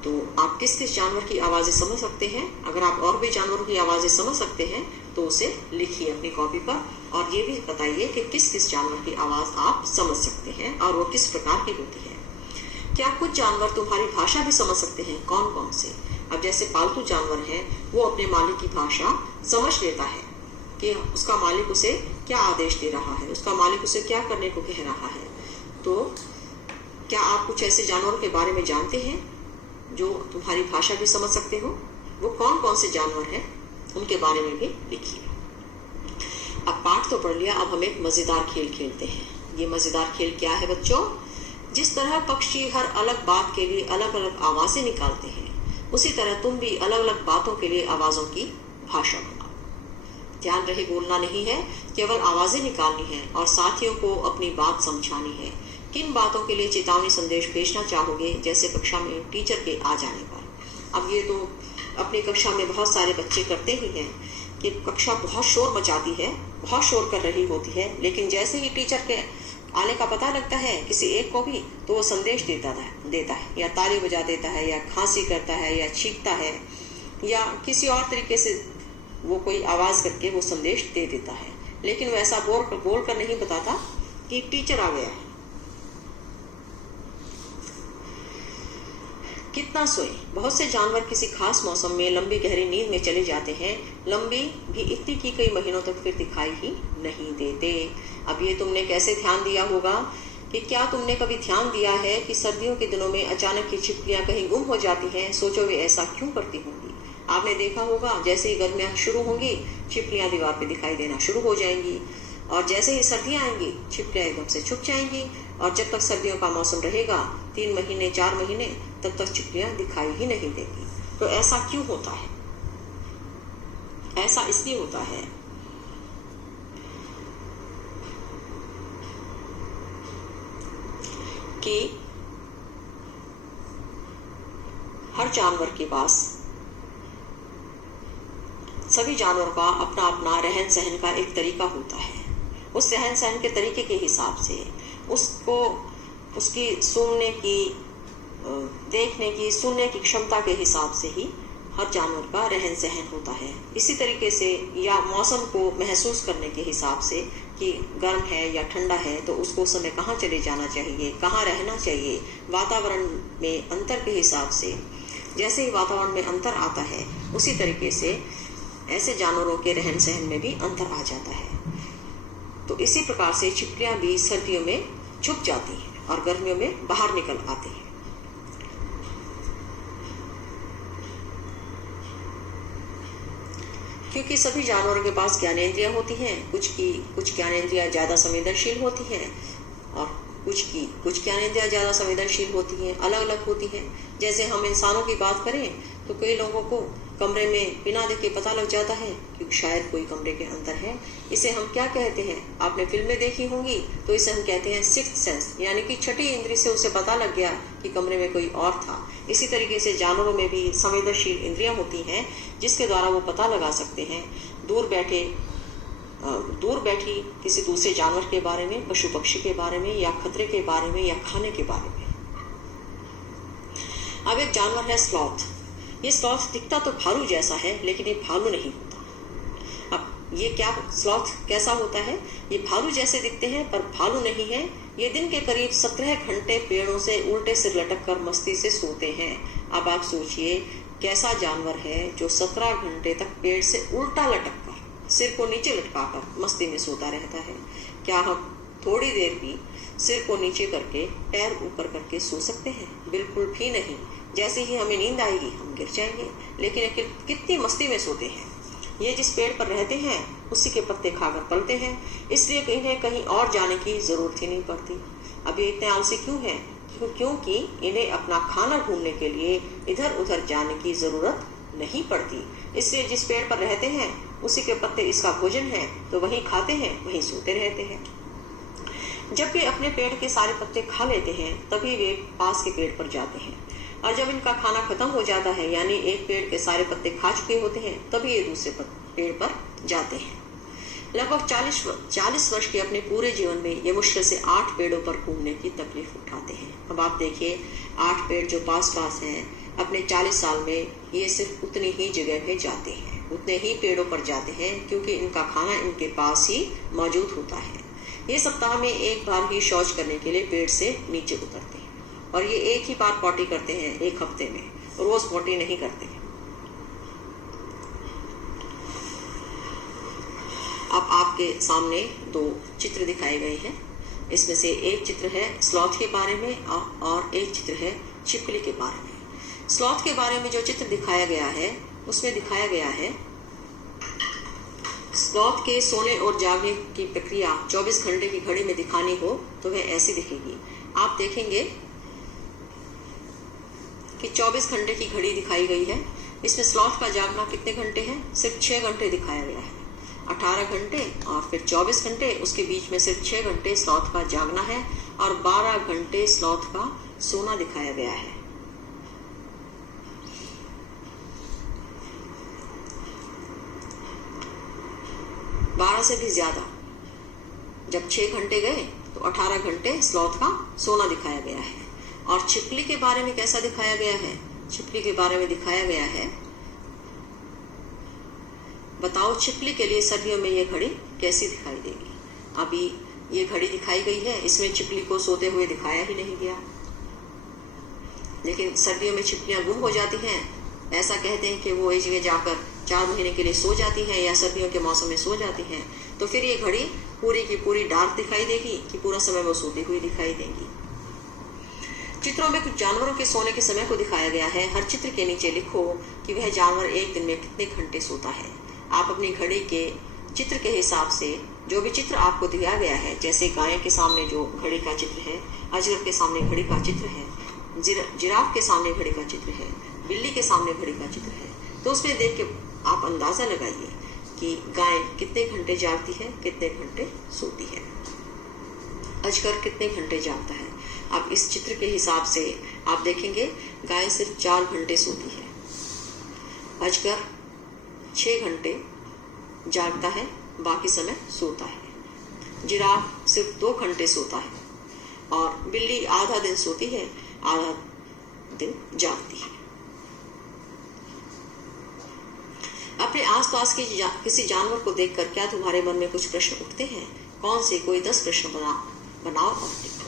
तो आप किस किस जानवर की आवाज़ें समझ सकते हैं? अगर आप और भी जानवरों की आवाज़ें समझ सकते हैं तो उसे लिखिए अपनी कॉपी पर और ये भी बताइए कि किस किस जानवर की आवाज़ आप समझ सकते हैं और वो किस प्रकार की होती है। क्या कुछ जानवर तुम्हारी भाषा भी समझ सकते हैं? कौन कौन से? अब जैसे पालतू जानवर है, वो अपने मालिक की भाषा समझ लेता है कि उसका मालिक उसे क्या आदेश दे रहा है, उसका मालिक उसे क्या करने को कह रहा है। तो क्या आप कुछ ऐसे जानवरों के बारे में जानते हैं जो तुम्हारी भाषा भी समझ सकते हो? वो कौन कौन से जानवर हैं, उनके बारे में भी लिखिए। अब पाठ तो पढ़ लिया, अब हम एक मज़ेदार खेल खेलते हैं। ये मज़ेदार खेल क्या है बच्चों? जिस तरह पक्षी हर अलग बात के लिए अलग अलग आवाज़ें निकालते हैं, उसी तरह तुम भी अलग अलग बातों के लिए आवाज़ों की भाषा बनाओ। ध्यान रहे, बोलना नहीं है, केवल आवाज़ें निकालनी है और साथियों को अपनी बात समझानी है। किन बातों के लिए चेतावनी संदेश भेजना चाहोगे, जैसे कक्षा में टीचर के आ जाने पर? अब ये तो अपनी कक्षा में बहुत सारे बच्चे करते ही हैं कि कक्षा बहुत शोर मचाती है, बहुत शोर कर रही होती है, लेकिन जैसे ही टीचर के आने का पता लगता है किसी एक को भी, तो वो संदेश देता है या ताली बजा देता है या खांसी करता है या छींकता है या किसी और तरीके से वो कोई आवाज़ करके वो संदेश दे देता है। लेकिन वो ऐसा बोल कर नहीं बताता कि टीचर आ गया है। कितना सोए? बहुत से जानवर किसी खास मौसम में लंबी गहरी नींद में चले जाते हैं, लंबी भी इतनी कि कई महीनों तक फिर दिखाई ही नहीं देते। अब ये तुमने कैसे ध्यान दिया होगा कि क्या तुमने कभी ध्यान दिया है कि सर्दियों के दिनों में अचानक की छिपकलियां कहीं गुम हो जाती हैं? सोचो वे ऐसा क्यों करती होंगी। आपने देखा होगा, जैसे ही गर्मियां शुरू होंगी, छिपकलियां दीवार पे दिखाई देना शुरू हो जाएंगी और जैसे ही सर्दियां आएंगी, छिपकलियां एकदम से छुप जाएंगी और जब तक सर्दियों का मौसम रहेगा, 3 महीने 4 महीने, तब तक छिपकलियां दिखाई ही नहीं देगी। तो ऐसा क्यों होता है? ऐसा इसलिए होता है कि हर जानवर के पास, सभी जानवरों का अपना अपना रहन सहन का एक तरीका होता है। उस रहन सहन के तरीके के हिसाब से उसको उसकी सूंघने की, देखने की, सुनने की क्षमता के हिसाब से ही हर जानवर का रहन सहन होता है। इसी तरीके से या मौसम को महसूस करने के हिसाब से कि गर्म है या ठंडा है, तो उसको उस समय कहाँ चले जाना चाहिए, कहाँ रहना चाहिए, वातावरण में अंतर के हिसाब से, जैसे ही वातावरण में अंतर आता है, उसी तरीके से ऐसे जानवरों के रहन सहन में भी अंतर आ जाता है। तो इसी प्रकार से छिपकलियां भी सर्दियों में छुप जाती हैं और गर्मियों में बाहर निकल आती हैं। क्योंकि सभी जानवरों के पास ज्ञानेंद्रियां होती हैं, कुछ ज्ञानेंद्रियां ज़्यादा संवेदनशील होती हैं और कुछ ज्ञानेंद्रियां ज़्यादा संवेदनशील होती हैं, अलग अलग होती हैं। जैसे हम इंसानों की बात करें तो कई लोगों को कमरे में बिना देखे पता लग जाता है कि शायद कोई कमरे के अंदर है। इसे हम क्या कहते हैं? आपने फिल्में देखी होंगी तो इसे हम कहते हैं सिक्स्थ सेंस, यानी कि छठी इंद्री से उसे पता लग गया कि कमरे में कोई और था। इसी तरीके से जानवरों में भी संवेदनशील इंद्रियां होती हैं जिसके द्वारा वो पता लगा सकते हैं दूर बैठी किसी दूसरे जानवर के बारे में, पशु पक्षी के बारे में या खतरे के बारे में या खाने के बारे में। अब एक जानवर है स्लॉथ। ये स्लॉथ दिखता तो भालू जैसा है, लेकिन ये भालू नहीं होता। अब ये क्या स्लॉथ कैसा होता है? ये भालू जैसे दिखते हैं पर भालू नहीं है। ये दिन के करीब 17 घंटे पेड़ों से उल्टे सिर लटक कर मस्ती से सोते हैं। अब आप सोचिए कैसा जानवर है जो 17 घंटे तक पेड़ से उल्टा लटक कर, सिर को नीचे लटकाकर मस्ती में सोता रहता है। क्या हम थोड़ी देर भी सिर को नीचे करके पैर ऊपर करके सो सकते हैं? बिल्कुल भी नहीं। जैसे ही हमें नींद आएगी हम गिर जाएंगे। लेकिन कितनी मस्ती में सोते हैं। ये जिस पेड़ पर रहते हैं उसी के पत्ते खाकर पलते हैं, इसलिए इन्हें कहीं और जाने की जरूरत ही नहीं पड़ती। अब ये इतने आलसी क्यों हैं? क्योंकि इन्हें अपना खाना ढूंढने के लिए इधर उधर जाने की जरूरत नहीं पड़ती। इसलिए जिस पेड़ पर रहते हैं उसी के पत्ते इसका भोजन है, तो वहीं खाते हैं, वहीं सोते रहते हैं। जब वे अपने पेड़ के सारे पत्ते खा लेते हैं तभी वे पास के पेड़ पर जाते हैं, और जब इनका खाना खत्म हो जाता है यानी एक पेड़ के सारे पत्ते खा चुके होते हैं तभी ये दूसरे पेड़ पर जाते हैं। लगभग 40 वर्ष के अपने पूरे जीवन में ये मुश्किल से 8 पेड़ों पर घूमने की तकलीफ उठाते हैं। अब आप देखिए 8 पेड़ जो पास पास हैं, अपने 40 साल में ये सिर्फ उतनी ही जगह पे जाते हैं, उतने ही पेड़ों पर जाते हैं, क्योंकि इनका खाना इनके पास ही मौजूद होता है। ये सप्ताह में एक बार ही शौच करने के लिए पेड़ से नीचे उतरते हैं, और ये एक ही बार पॉटी करते हैं एक हफ्ते में, रोज पॉटी नहीं करते। अब आपके सामने 2 चित्र दिखाए गए हैं। इसमें से एक चित्र है स्लॉथ के बारे में और एक चित्र है छिपकली के बारे में। स्लॉथ के बारे में जो चित्र दिखाया गया है उसमें दिखाया गया है स्लॉथ के सोने और जागने की प्रक्रिया 24 घंटे की घड़ी में दिखानी हो तो वह ऐसी दिखेगी। आप देखेंगे कि 24 घंटे की घड़ी दिखाई गई है। इसमें स्लॉथ का जागना कितने घंटे हैं? सिर्फ 6 घंटे दिखाया गया है। 18 घंटे और फिर 24 घंटे, उसके बीच में सिर्फ 6 घंटे स्लॉथ का जागना है और 12 घंटे स्लॉथ का सोना दिखाया गया है। बारह से भी ज्यादा। जब 6 घंटे गए तो 18 घंटे स्लॉथ का सोना दिखाया गया है। और छिपकली के बारे में कैसा दिखाया गया है? छिपकली के बारे में दिखाया गया है, बताओ छिपकली के लिए सर्दियों में ये घड़ी कैसी दिखाई देगी? अभी ये घड़ी दिखाई गई है, इसमें छिपकली को सोते हुए दिखाया ही नहीं गया। लेकिन सर्दियों में छिपकलियां गुम हो जाती हैं। ऐसा कहते हैं कि वो एक जगह जाकर 4 महीने के लिए सो जाती हैं या सर्दियों के मौसम में सो जाती हैं, तो फिर ये घड़ी पूरी की पूरी डार्क दिखाई देगी कि पूरा समय वो सोती हुई दिखाई देगी। चित्रों में कुछ जानवरों के सोने के समय को दिखाया गया है। हर चित्र के नीचे लिखो कि वह जानवर एक दिन में कितने घंटे सोता है। आप अपनी घड़ी के चित्र के हिसाब से जो भी चित्र आपको दिया गया है, जैसे गाय के सामने जो घड़ी का चित्र है, अजगर के सामने घड़ी का चित्र है, जिराफ के सामने घड़ी का चित्र है, बिल्ली के सामने घड़ी का चित्र है, तो उसमें देख के आप अंदाजा लगाइए कि गाय कितने घंटे जागती है, कितने घंटे सोती है, अजगर कितने घंटे जागता है। अब इस चित्र के हिसाब से आप देखेंगे गाय सिर्फ 4 घंटे सोती है, अजगर 6 घंटे जागता है, बाकी समय सोता है, जिराफ सिर्फ 2 घंटे सोता है और बिल्ली आधा दिन सोती है, आधा दिन जागती है। अपने आसपास के किसी जानवर को देखकर क्या तुम्हारे मन में कुछ प्रश्न उठते हैं? कौन से कोई 10 प्रश्न बनाओ और लिखो।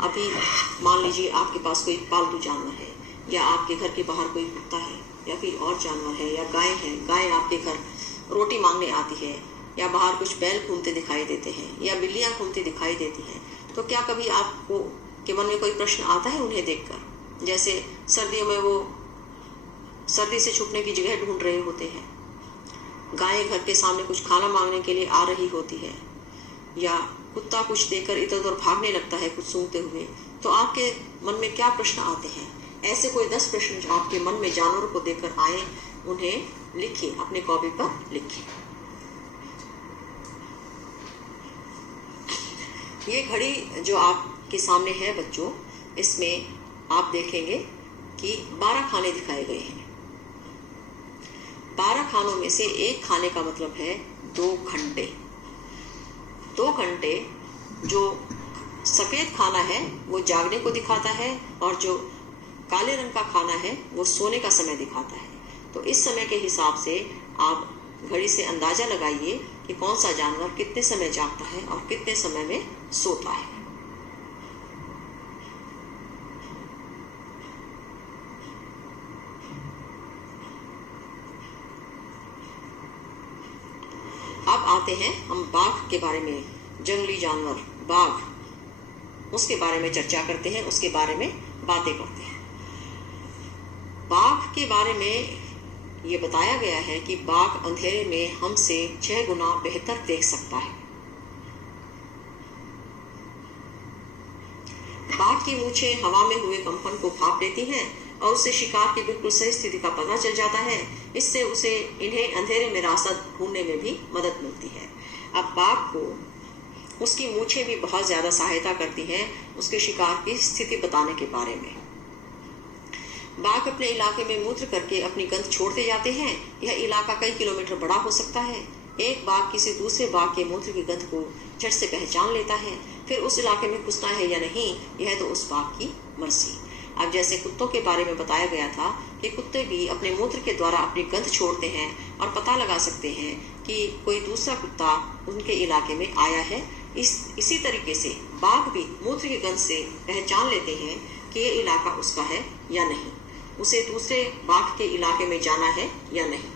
अभी मान लीजिए आपके पास कोई पालतू जानवर है, या आपके घर के बाहर कोई कुत्ता है, या कोई और जानवर है, या गाय है, गाय आपके घर रोटी मांगने आती है, या बाहर कुछ बैल घूमते दिखाई देते हैं, या बिल्लियां घूमती दिखाई देती हैं, तो क्या कभी आपको के मन में कोई प्रश्न आता है उन्हें देखकर? जैसे सर्दियों में वो सर्दी से छुपने की जगह ढूंढ रहे होते हैं, गाय घर के सामने कुछ खाना मांगने के लिए आ रही होती है, या कुत्ता कुछ देखकर इधर उधर भागने लगता है कुछ सूंघते हुए, तो आपके मन में क्या प्रश्न आते हैं? ऐसे कोई 10 प्रश्न जो आपके मन में जानवरों को देखकर आए, उन्हें लिखिए, अपने कॉपी पर लिखिए। ये घड़ी जो आपके सामने है बच्चों, इसमें आप देखेंगे कि 12 खाने दिखाए गए हैं। 12 खानों में से एक खाने का मतलब है 2 घंटे। 2 घंटे जो सफेद खाना है वो जागने को दिखाता है, और जो काले रंग का खाना है वो सोने का समय दिखाता है। तो इस समय के हिसाब से आप घड़ी से अंदाजा लगाइए कि कौन सा जानवर कितने समय जागता है और कितने समय में सोता है। अब आते हैं हम बाघ के बारे में। जंगली जानवर बाघ, उसके बारे में चर्चा करते हैं, उसके बारे में बातें करते हैं। बाघ के बारे में ये बताया गया है कि बाघ अंधेरे में हमसे 6 गुना बेहतर देख सकता है। बाघ की मूंछें हवा में हुए कंपन को भाप लेती हैं और उससे शिकार की बिल्कुल सही स्थिति का पता चल जाता है। इससे उसे इन्हें अंधेरे में रास्ता ढूंढने में भी मदद मिलती है। अब बाघ को उसकी मूंछें भी बहुत ज्यादा सहायता करती हैं उसके शिकार की स्थिति बताने के बारे में। बाघ अपने इलाके में मूत्र करके अपनी गंध छोड़ते जाते हैं। यह इलाका कई किलोमीटर बड़ा हो सकता है। एक बाघ किसी दूसरे बाघ के मूत्र की गंध को झट से पहचान लेता है। फिर उस इलाके में घुसना है या नहीं, यह तो उस बाघ की मर्जी। अब जैसे कुत्तों के बारे में बताया गया था कि कुत्ते भी अपने मूत्र के द्वारा अपनी गंध छोड़ते हैं और पता लगा सकते हैं कि कोई दूसरा कुत्ता उनके इलाके में आया है। इसी तरीके से बाघ भी मूत्र की गंध से पहचान लेते हैं कि ये इलाका उसका है या नहीं, उसे दूसरे बाघ के इलाके में जाना है या नहीं।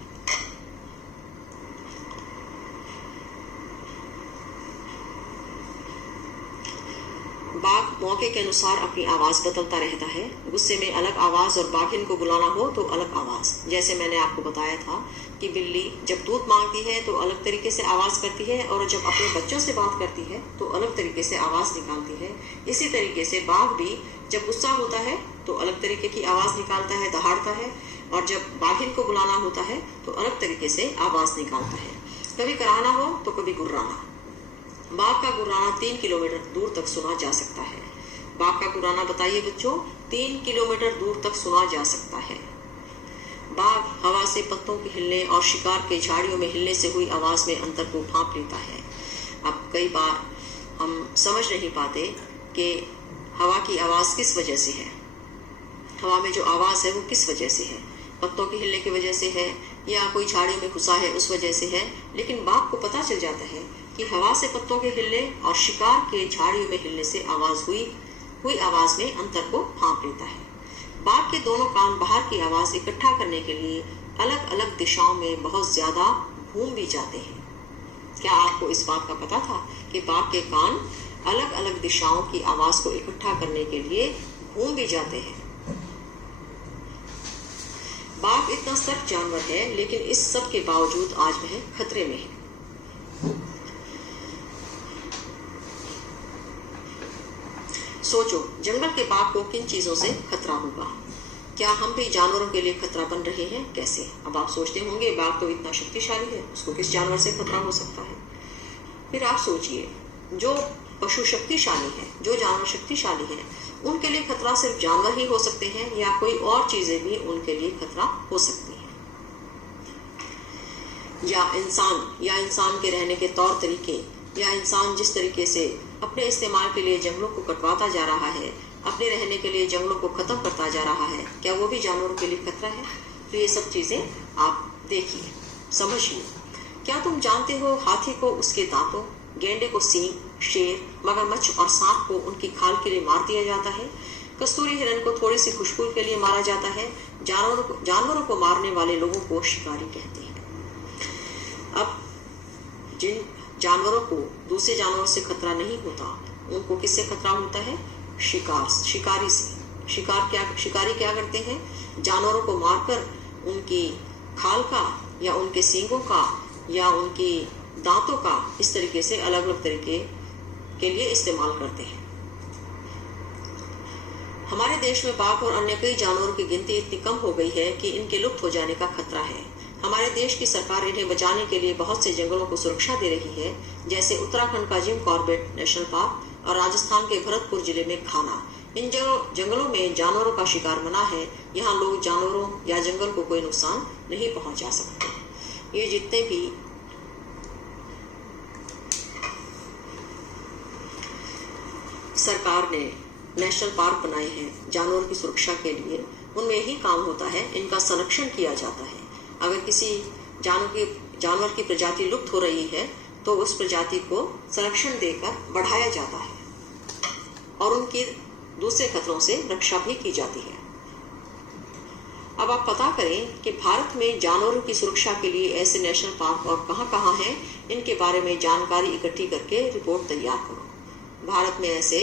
बाघ मौके के अनुसार अपनी आवाज बदलता रहता है। गुस्से में अलग आवाज और बाघिन को बुलाना हो तो अलग आवाज। जैसे मैंने आपको बताया था कि बिल्ली जब दूध मांगती है तो अलग तरीके से आवाज करती है और जब अपने बच्चों से बात करती है तो अलग तरीके से आवाज निकालती है। इसी तरीके से बाघ भी जब गुस्सा होता है तो अलग तरीके की आवाज निकालता है, दहाड़ता है, और जब बाघिन को बुलाना होता है तो अलग तरीके से आवाज निकालता है। कभी कराना हो तो कभी गुर्राना। बाघ का गुर्राना 3 किलोमीटर दूर तक सुना जा सकता है। बाघ का गुर्राना बताइए बच्चों, 3 किलोमीटर दूर तक सुना जा सकता है। बाघ हवा से पत्तों के हिलने और शिकार के झाड़ियों में हिलने से हुई आवाज में अंतर को भांप लेता है। अब कई बार हम समझ नहीं पाते कि हवा की आवाज किस वजह से है, हवा में जो आवाज है वो किस वजह से है, पत्तों के हिलने की वजह से है या कोई झाड़ी में घुसा है उस वजह से है। लेकिन बाघ को पता चल जाता है कि हवा से पत्तों के हिलने और शिकार के झाड़ियों में हिलने से आवाज हुई आवाज में अंतर को भांप लेता है। बाघ के दोनों कान बाहर की आवाज इकट्ठा करने के लिए अलग अलग दिशाओं में बहुत ज्यादा घूम भी जाते हैं। क्या आपको इस बात का पता था कि बाघ के कान अलग अलग दिशाओं की आवाज को इकट्ठा करने के लिए घूम भी जाते हैं? बाघ इतना सख्त जानवर है लेकिन इस सब के बावजूद आज वह खतरे में है। सोचो, जंगल के बाघ को किन चीजों से खतरा होगा? क्या हम भी जानवरों के लिए खतरा बन रहे हैं? कैसे? अब आप सोचते होंगे बाघ तो इतना शक्तिशाली है, उसको किस जानवर से खतरा हो सकता है? फिर आप सोचिए, जो पशु शक्तिशाली है, जो जानवर शक्तिशाली है, उनके लिए खतरा सिर्फ जानवर ही हो सकते हैं या कोई और चीजें भी उनके लिए खतरा हो सकती हैं? या इंसान के रहने के तौर तरीके, या इंसान जिस तरीके से अपने इस्तेमाल के लिए जंगलों को कटवाता जा रहा है, अपने रहने के लिए जंगलों को खत्म करता जा रहा है, क्या वो भी जानवरों के लिए खतरा है? तो ये सब चीजें आप देखिए, समझिए। क्या तुम जानते हो हाथी को उसके दांतों, गेंडे को सींग, शेर, मगरमच्छ और सांप को उनकी खाल के लिए मार दिया जाता है। कस्तूरी हिरण को थोड़ी सी खुशबू के लिए मारा जाता है। जानवरों को मारने वाले लोगों को शिकारी कहते हैं। अब जिन जानवरों को दूसरे जानवरों से खतरा नहीं होता, उनको किससे खतरा होता है? शिकारी से। शिकारी क्या करते हैं? जानवरों को मारकर उनकी खाल का या उनके सींगों का या उनकी दांतों का इस तरीके से अलग अलग तरीके के लिए इस्तेमाल करते हैं। हमारे देश में बाघ और अन्य कई जानवरों की गिनती इतनी कम हो गई है कि इनके लुप्त हो जाने का खतरा है। हमारे देश की सरकार इन्हें बचाने के लिए बहुत से जंगलों को सुरक्षा दे रही है, जैसे उत्तराखंड का जिम कॉर्बेट नेशनल पार्क और राजस्थान के भरतपुर जिले में खाना। इन जंगलों में जानवरों का शिकार मना है। यहाँ लोग जानवरों या जंगल को कोई नुकसान नहीं पहुंचा सकते। ये जितने भी सरकार ने नेशनल पार्क बनाए हैं जानवरों की सुरक्षा के लिए, उनमें यही काम होता है, इनका संरक्षण किया जाता है। अगर किसी जानवर की प्रजाति लुप्त हो रही है तो उस प्रजाति को संरक्षण देकर बढ़ाया जाता है और उनकी दूसरे खतरों से रक्षा भी की जाती है। अब आप पता करें कि भारत में जानवरों की सुरक्षा के लिए ऐसे नेशनल पार्क और कहाँ-कहाँ हैं, इनके बारे में जानकारी इकट्ठी करके रिपोर्ट तैयार करो। भारत में ऐसे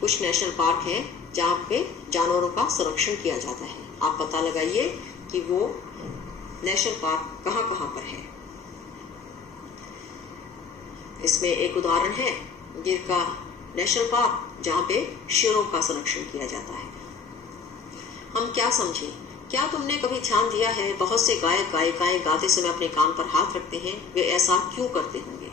कुछ नेशनल पार्क हैं जहाँ पे जानवरों का संरक्षण किया जाता है। आप पता लगाइए कि वो नेशनल पार्क कहाँ-कहाँ पर है। इसमें एक उदाहरण है गिर का नेशनल पार्क, जहाँ पे शेरों का संरक्षण किया जाता है। हम क्या समझे? क्या तुमने कभी ध्यान दिया है बहुत से गायक गायिकाएं गाते समय अपने कान पर हाथ रखते हैं? वे ऐसा क्यों करते होंगे?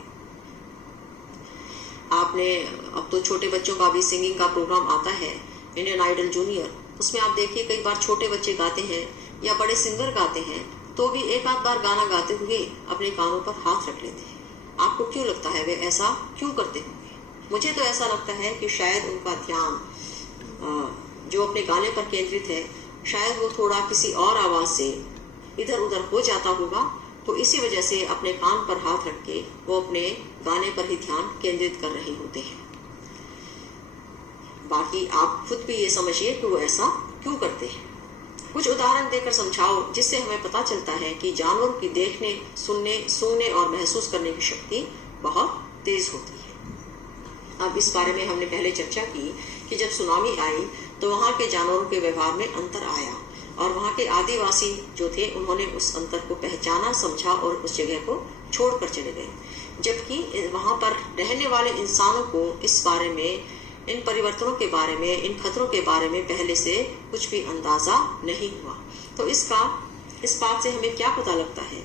आपने अब तो छोटे बच्चों का भी सिंगिंग का प्रोग्राम आता है, इंडियन आइडल जूनियर। उसमें आप देखिए कई बार छोटे बच्चे गाते हैं या बड़े सिंगर गाते हैं तो भी एक आध बार गाना गाते हुए अपने कानों पर हाथ रख लेते हैं। आपको क्यों लगता है वे ऐसा क्यों करते होंगे? मुझे तो ऐसा लगता है कि शायद उनका ध्यान जो अपने गाने पर केंद्रित है, शायद वो थोड़ा किसी और आवाज से इधर उधर हो जाता होगा, तो इसी वजह से अपने कान पर हाथ रख के वो अपने गाने पर ही ध्यान केंद्रित कर रहे होते हैं। बाकी आप खुद भी ये समझिए कि वो ऐसा क्यों करते हैं। कुछ उदाहरण देकर समझाओ जिससे हमें पता चलता है कि जानवरों की देखने, सुनने, सूंघने और महसूस करने की शक्ति बहुत तेज होती है। अब इस बारे में हमने पहले चर्चा की कि जब सुनामी आई तो वहाँ के जानवरों के व्यवहार में अंतर आया और वहाँ के आदिवासी जो थे उन्होंने उस अंतर को पहचाना, समझा और उस जगह को छोड़कर चले गए, जबकि वहाँ पर रहने वाले इंसानों को इस बारे में, इन परिवर्तनों के बारे में, इन खतरों के बारे में पहले से कुछ भी अंदाजा नहीं हुआ। तो इस बात से हमें क्या पता लगता है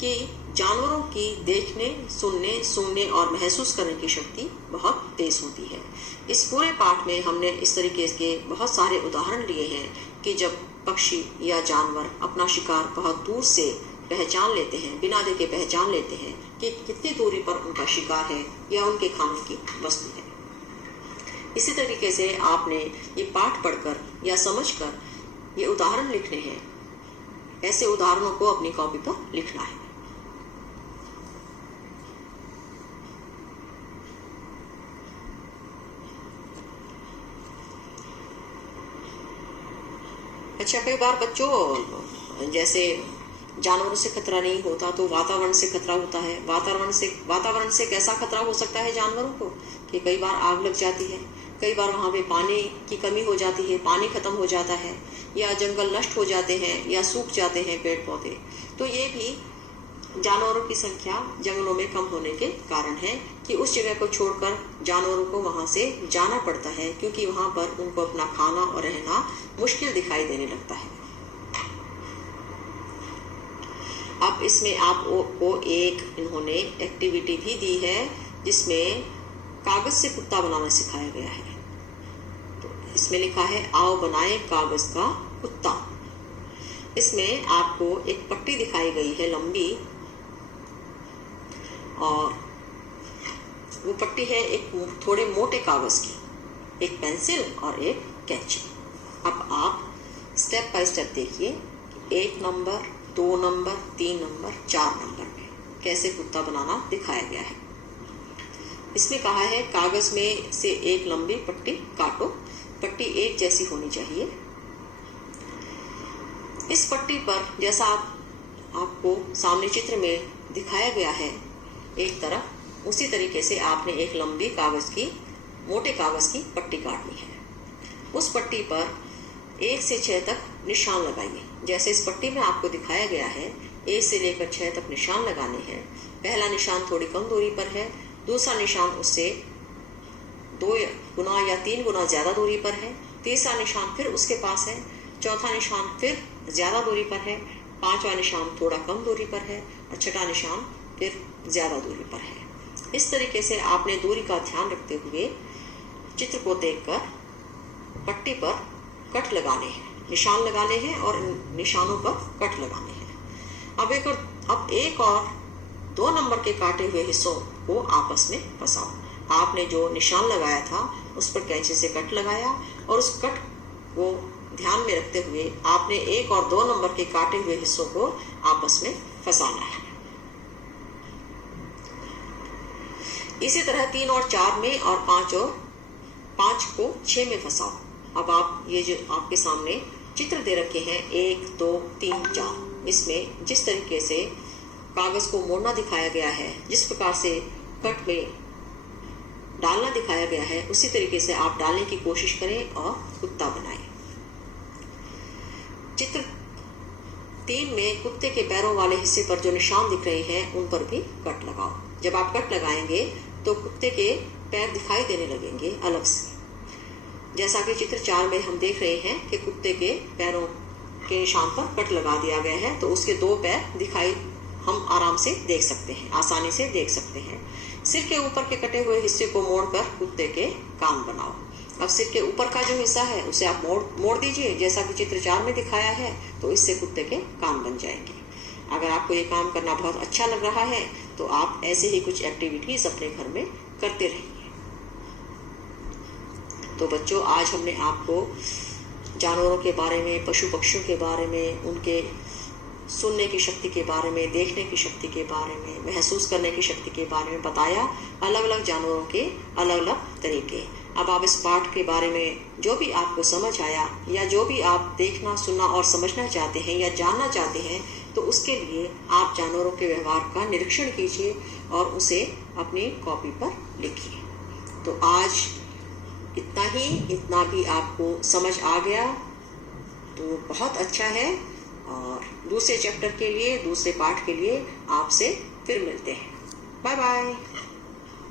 कि जानवरों की देखने, सुनने, सूंघने और महसूस करने की शक्ति बहुत तेज होती है। इस पूरे पाठ में हमने इस तरीके के बहुत सारे उदाहरण लिए हैं कि जब पक्षी या जानवर अपना शिकार बहुत दूर से पहचान लेते हैं, बिना देखे पहचान लेते हैं कि कितनी दूरी पर उनका शिकार है या उनके खाने की वस्तु है। इसी तरीके से आपने ये पाठ पढ़कर या समझकर ये उदाहरण लिखने हैं। ऐसे उदाहरणों को अपनी कॉपी पर लिखना है। अच्छा, कई बार बच्चों जैसे जानवरों से खतरा नहीं होता तो वातावरण से खतरा होता है। वातावरण से कैसा खतरा हो सकता है जानवरों को कि कई बार आग लग जाती है, कई बार वहाँ पे पानी की कमी हो जाती है, पानी खत्म हो जाता है, या जंगल नष्ट हो जाते हैं या सूख जाते हैं पेड़ पौधे। तो ये भी जानवरों की संख्या जंगलों में कम होने के कारण है कि उस जगह को छोड़कर जानवरों को वहां से जाना पड़ता है, क्योंकि वहां पर उनको अपना खाना और रहना मुश्किल दिखाई देने लगता है। अब इसमें आपको एक इन्होंने एक्टिविटी भी दी है जिसमें कागज से कुत्ता बनाना सिखाया गया है। तो इसमें लिखा है आओ बनाए कागज का कुत्ता। इसमें आपको एक पट्टी दिखाई गई है लंबी, और वो पट्टी है एक थोड़े मोटे कागज की, एक पेंसिल और एक कैंची। अब आप स्टेप बाय स्टेप देखिए, 1 नंबर, 2 नंबर, 3 नंबर, 4 नंबर में कैसे कुत्ता बनाना दिखाया गया है। इसमें कहा है कागज में से एक लंबी पट्टी काटो, पट्टी एक जैसी होनी चाहिए। इस पट्टी पर जैसा आपको सामने चित्र में दिखाया गया है एक तरफ, उसी तरीके से आपने एक लंबी कागज की, मोटे कागज की पट्टी काटनी है। उस पट्टी पर 1 से 6 तक निशान लगाइए। जैसे इस पट्टी में आपको दिखाया गया है 1 से लेकर 6 तक निशान लगाने हैं। पहला निशान थोड़ी कम दूरी पर है, दूसरा निशान उससे 2 गुना या 3 गुना ज्यादा दूरी पर है, तीसरा निशान फिर उसके पास है, चौथा निशान फिर ज्यादा दूरी पर है, पांचवा निशान थोड़ा कम दूरी पर है और छठा निशान फिर ज्यादा दूरी पर है। इस तरीके से आपने दूरी का ध्यान रखते हुए चित्र को देखकर पट्टी पर कट लगाने हैं, निशान लगाने हैं और निशानों पर कट लगाने हैं। अब एक और 2 नंबर के काटे हुए हिस्सों को आपस में फंसाओ। आपने जो निशान लगाया था उस पर कैंची से कट लगाया और उस कट को ध्यान में रखते हुए आपने 1 और 2 नंबर के काटे हुए हिस्सों को आपस में फंसाना है। इसी तरह 3 और 4 में और 5 को 6 में फंसाओ। अब आप ये जो आपके सामने चित्र दे रखे हैं 1 2 3 4, इसमें जिस तरीके से कागज को मोड़ना दिखाया गया है, जिस प्रकार से कट में डालना दिखाया गया है, उसी तरीके से आप डालने की कोशिश करें और कुत्ता बनाएं। चित्र 3 में कुत्ते के पैरों वाले हिस्से पर जो निशान दिख रहे हैं उन पर भी कट लगाओ। जब आप कट लगाएंगे तो कुत्ते के पैर दिखाई देने लगेंगे अलग से, जैसा कि चित्र 4 में हम देख रहे हैं कि कुत्ते के पैरों के निशान पर कट लगा दिया गया है, तो उसके 2 पैर दिखाई हम आराम से देख सकते हैं, आसानी से देख सकते हैं। सिर के ऊपर के कटे हुए हिस्से को मोड़कर कुत्ते के कान बनाओ। अब सिर के ऊपर का जो हिस्सा है उसे आप मोड़ दीजिए, जैसा कि चित्र 4 में दिखाया है, तो इससे कुत्ते के कान बन जाएंगे। अगर आपको ये काम करना बहुत अच्छा लग रहा है तो आप ऐसे ही कुछ एक्टिविटीज अपने घर में करते रहिए। तो बच्चों, आज हमने आपको जानवरों के बारे में, पशु पक्षियों के बारे में, उनके सुनने की शक्ति के बारे में, देखने की शक्ति के बारे में, महसूस करने की शक्ति के बारे में बताया। अलग अलग जानवरों के अलग अलग तरीके। अब आप इस पाठ के बारे में जो भी आपको समझ आया या जो भी आप देखना, सुनना और समझना चाहते हैं या जानना चाहते हैं, तो उसके लिए आप जानवरों के व्यवहार का निरीक्षण कीजिए और उसे अपनी कॉपी पर लिखिए। तो आज इतना भी आपको समझ आ गया तो बहुत अच्छा है, और दूसरे चैप्टर के लिए, दूसरे पाठ के लिए आपसे फिर मिलते हैं। Bye bye.